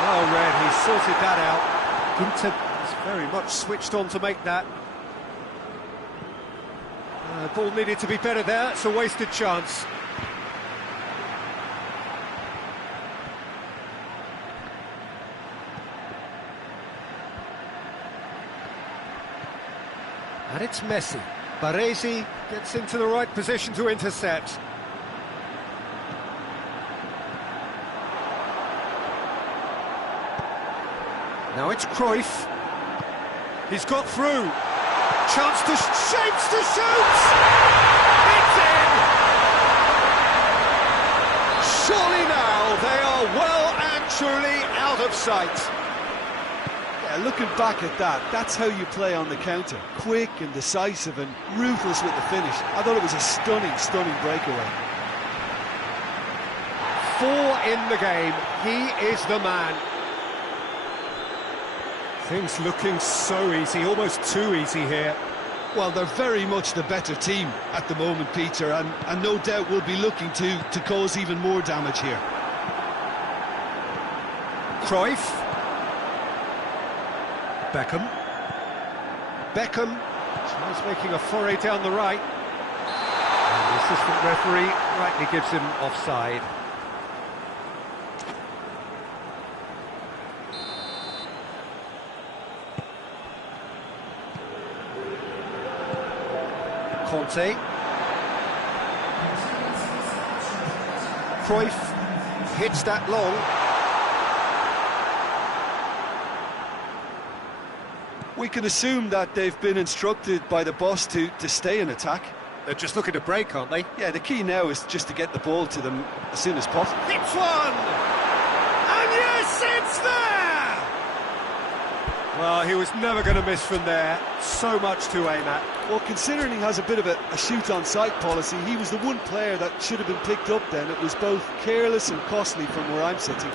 Well read, he sorted that out. Ginter is very much switched on to make that. Ball needed to be better there, it's a wasted chance. And it's Messi. Baresi gets into the right position to intercept. Now it's Cruyff. He's got through. Chance to shapes to shoot! It's in! Surely now they are well and truly out of sight. Yeah, looking back at that, that's how you play on the counter. Quick and decisive and ruthless with the finish. I thought it was a stunning, stunning breakaway. 4 in the game. He is the man. Things looking so easy, almost too easy here. Well, they're very much the better team at the moment, Peter, and no doubt will be looking to cause even more damage here. Cruyff. Beckham. Beckham tries making a foray down the right. And the assistant referee rightly gives him offside. Conte. Cruyff hits that long. We can assume that they've been instructed by the boss to stay in attack. They're just looking to break, aren't they? Yeah, the key now is just to get the ball to them as soon as possible. Hits one! And yes, it's there! Well, he was never going to miss from there. So much to aim at. Well, considering he has a bit of a shoot-on-sight policy, he was the one player that should have been picked up then. It was both careless and costly from where I'm sitting.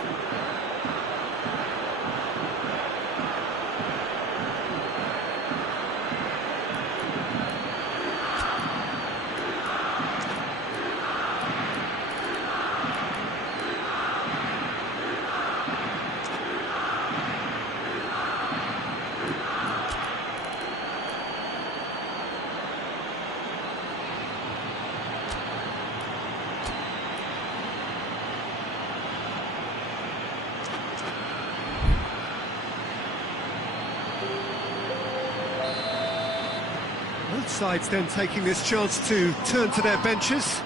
Both sides then taking this chance to turn to their benches.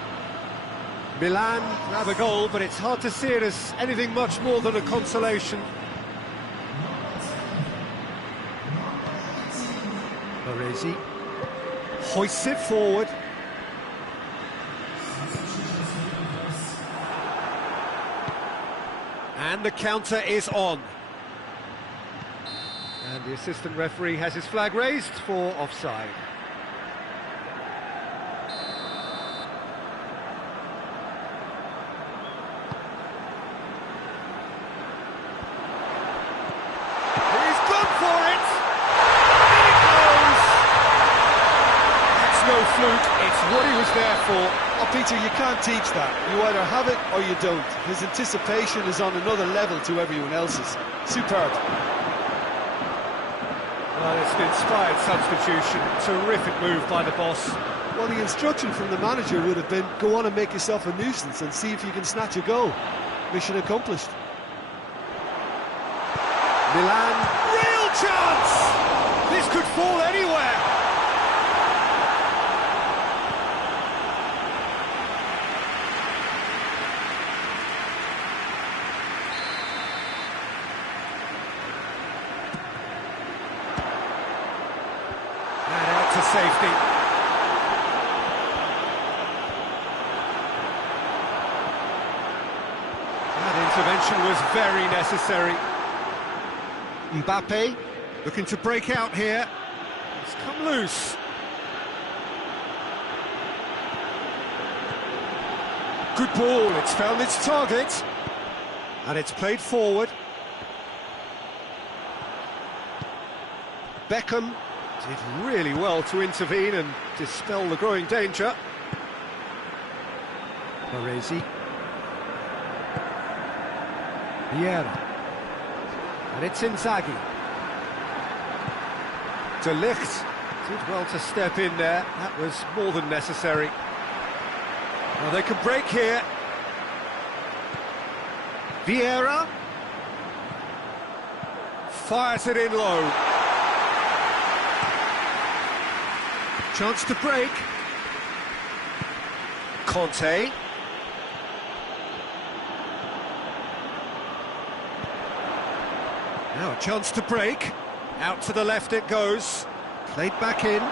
Milan grab a goal, but it's hard to see it as anything much more than a consolation. Baresi hoists it forward. And the counter is on. And the assistant referee has his flag raised for offside. He's gone for it! In it goes! That's no fluke, it's what he was there for. Oh, Peter, you can't teach that. You either have it or you don't. His anticipation is on another level to everyone else's. Superb. Well, it's an inspired substitution. Terrific move by the boss. Well, the instruction from the manager would have been, go on and make yourself a nuisance and see if you can snatch a goal. Mission accomplished. Milan, real chance! This could fall anywhere. safety. That intervention was very necessary. Mbappe looking to break out here. It's come loose. Good ball, it's found its target. And it's played forward. Beckham did really well to intervene and dispel the growing danger. Baresi. Vieira. And it's Inzaghi. De Ligt did well to step in there. That was more than necessary. Well, they can break here. Vieira. Fires it in low. Chance to break. Conte. Now a chance to break. Out to the left it goes. Played back in.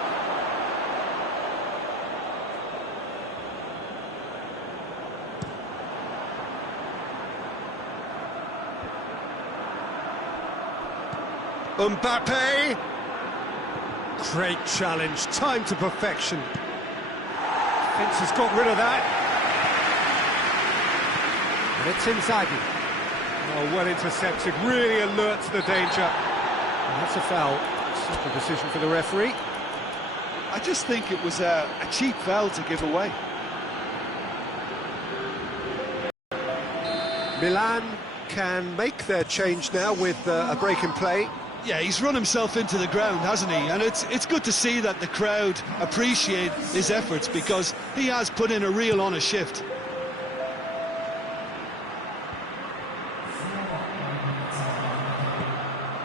Mbappe. Great challenge, time to perfection. Fence has got rid of that. And it's Inzaghi. Oh, well intercepted, really alert to the danger. And that's a foul. Simple decision for the referee. I just think it was a cheap foul to give away. Milan can make their change now with a break in play. Yeah, he's run himself into the ground, hasn't he? And it's good to see that the crowd appreciate his efforts, because he has put in a real honest shift.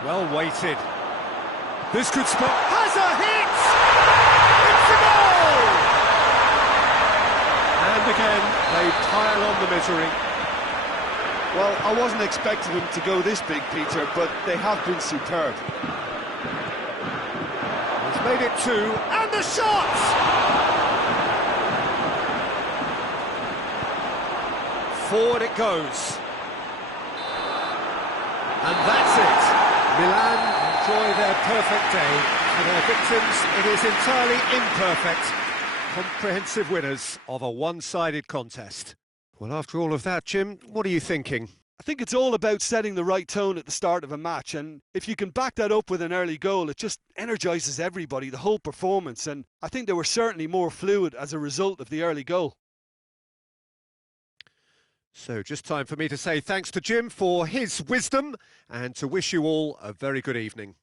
Well weighted. This could spot. Has a hit! It's a goal! And again, they pile on the misery. Well, I wasn't expecting them to go this big, Peter, but they have been superb. He's made it two, and the shot! Forward it goes. And that's it. Milan enjoy their perfect day. For their victims, it is entirely imperfect. Comprehensive winners of a one-sided contest. Well, after all of that, Jim, what are you thinking? I think it's all about setting the right tone at the start of a match, and if you can back that up with an early goal, it just energises everybody, the whole performance, and I think they were certainly more fluid as a result of the early goal. So just time for me to say thanks to Jim for his wisdom and to wish you all a very good evening.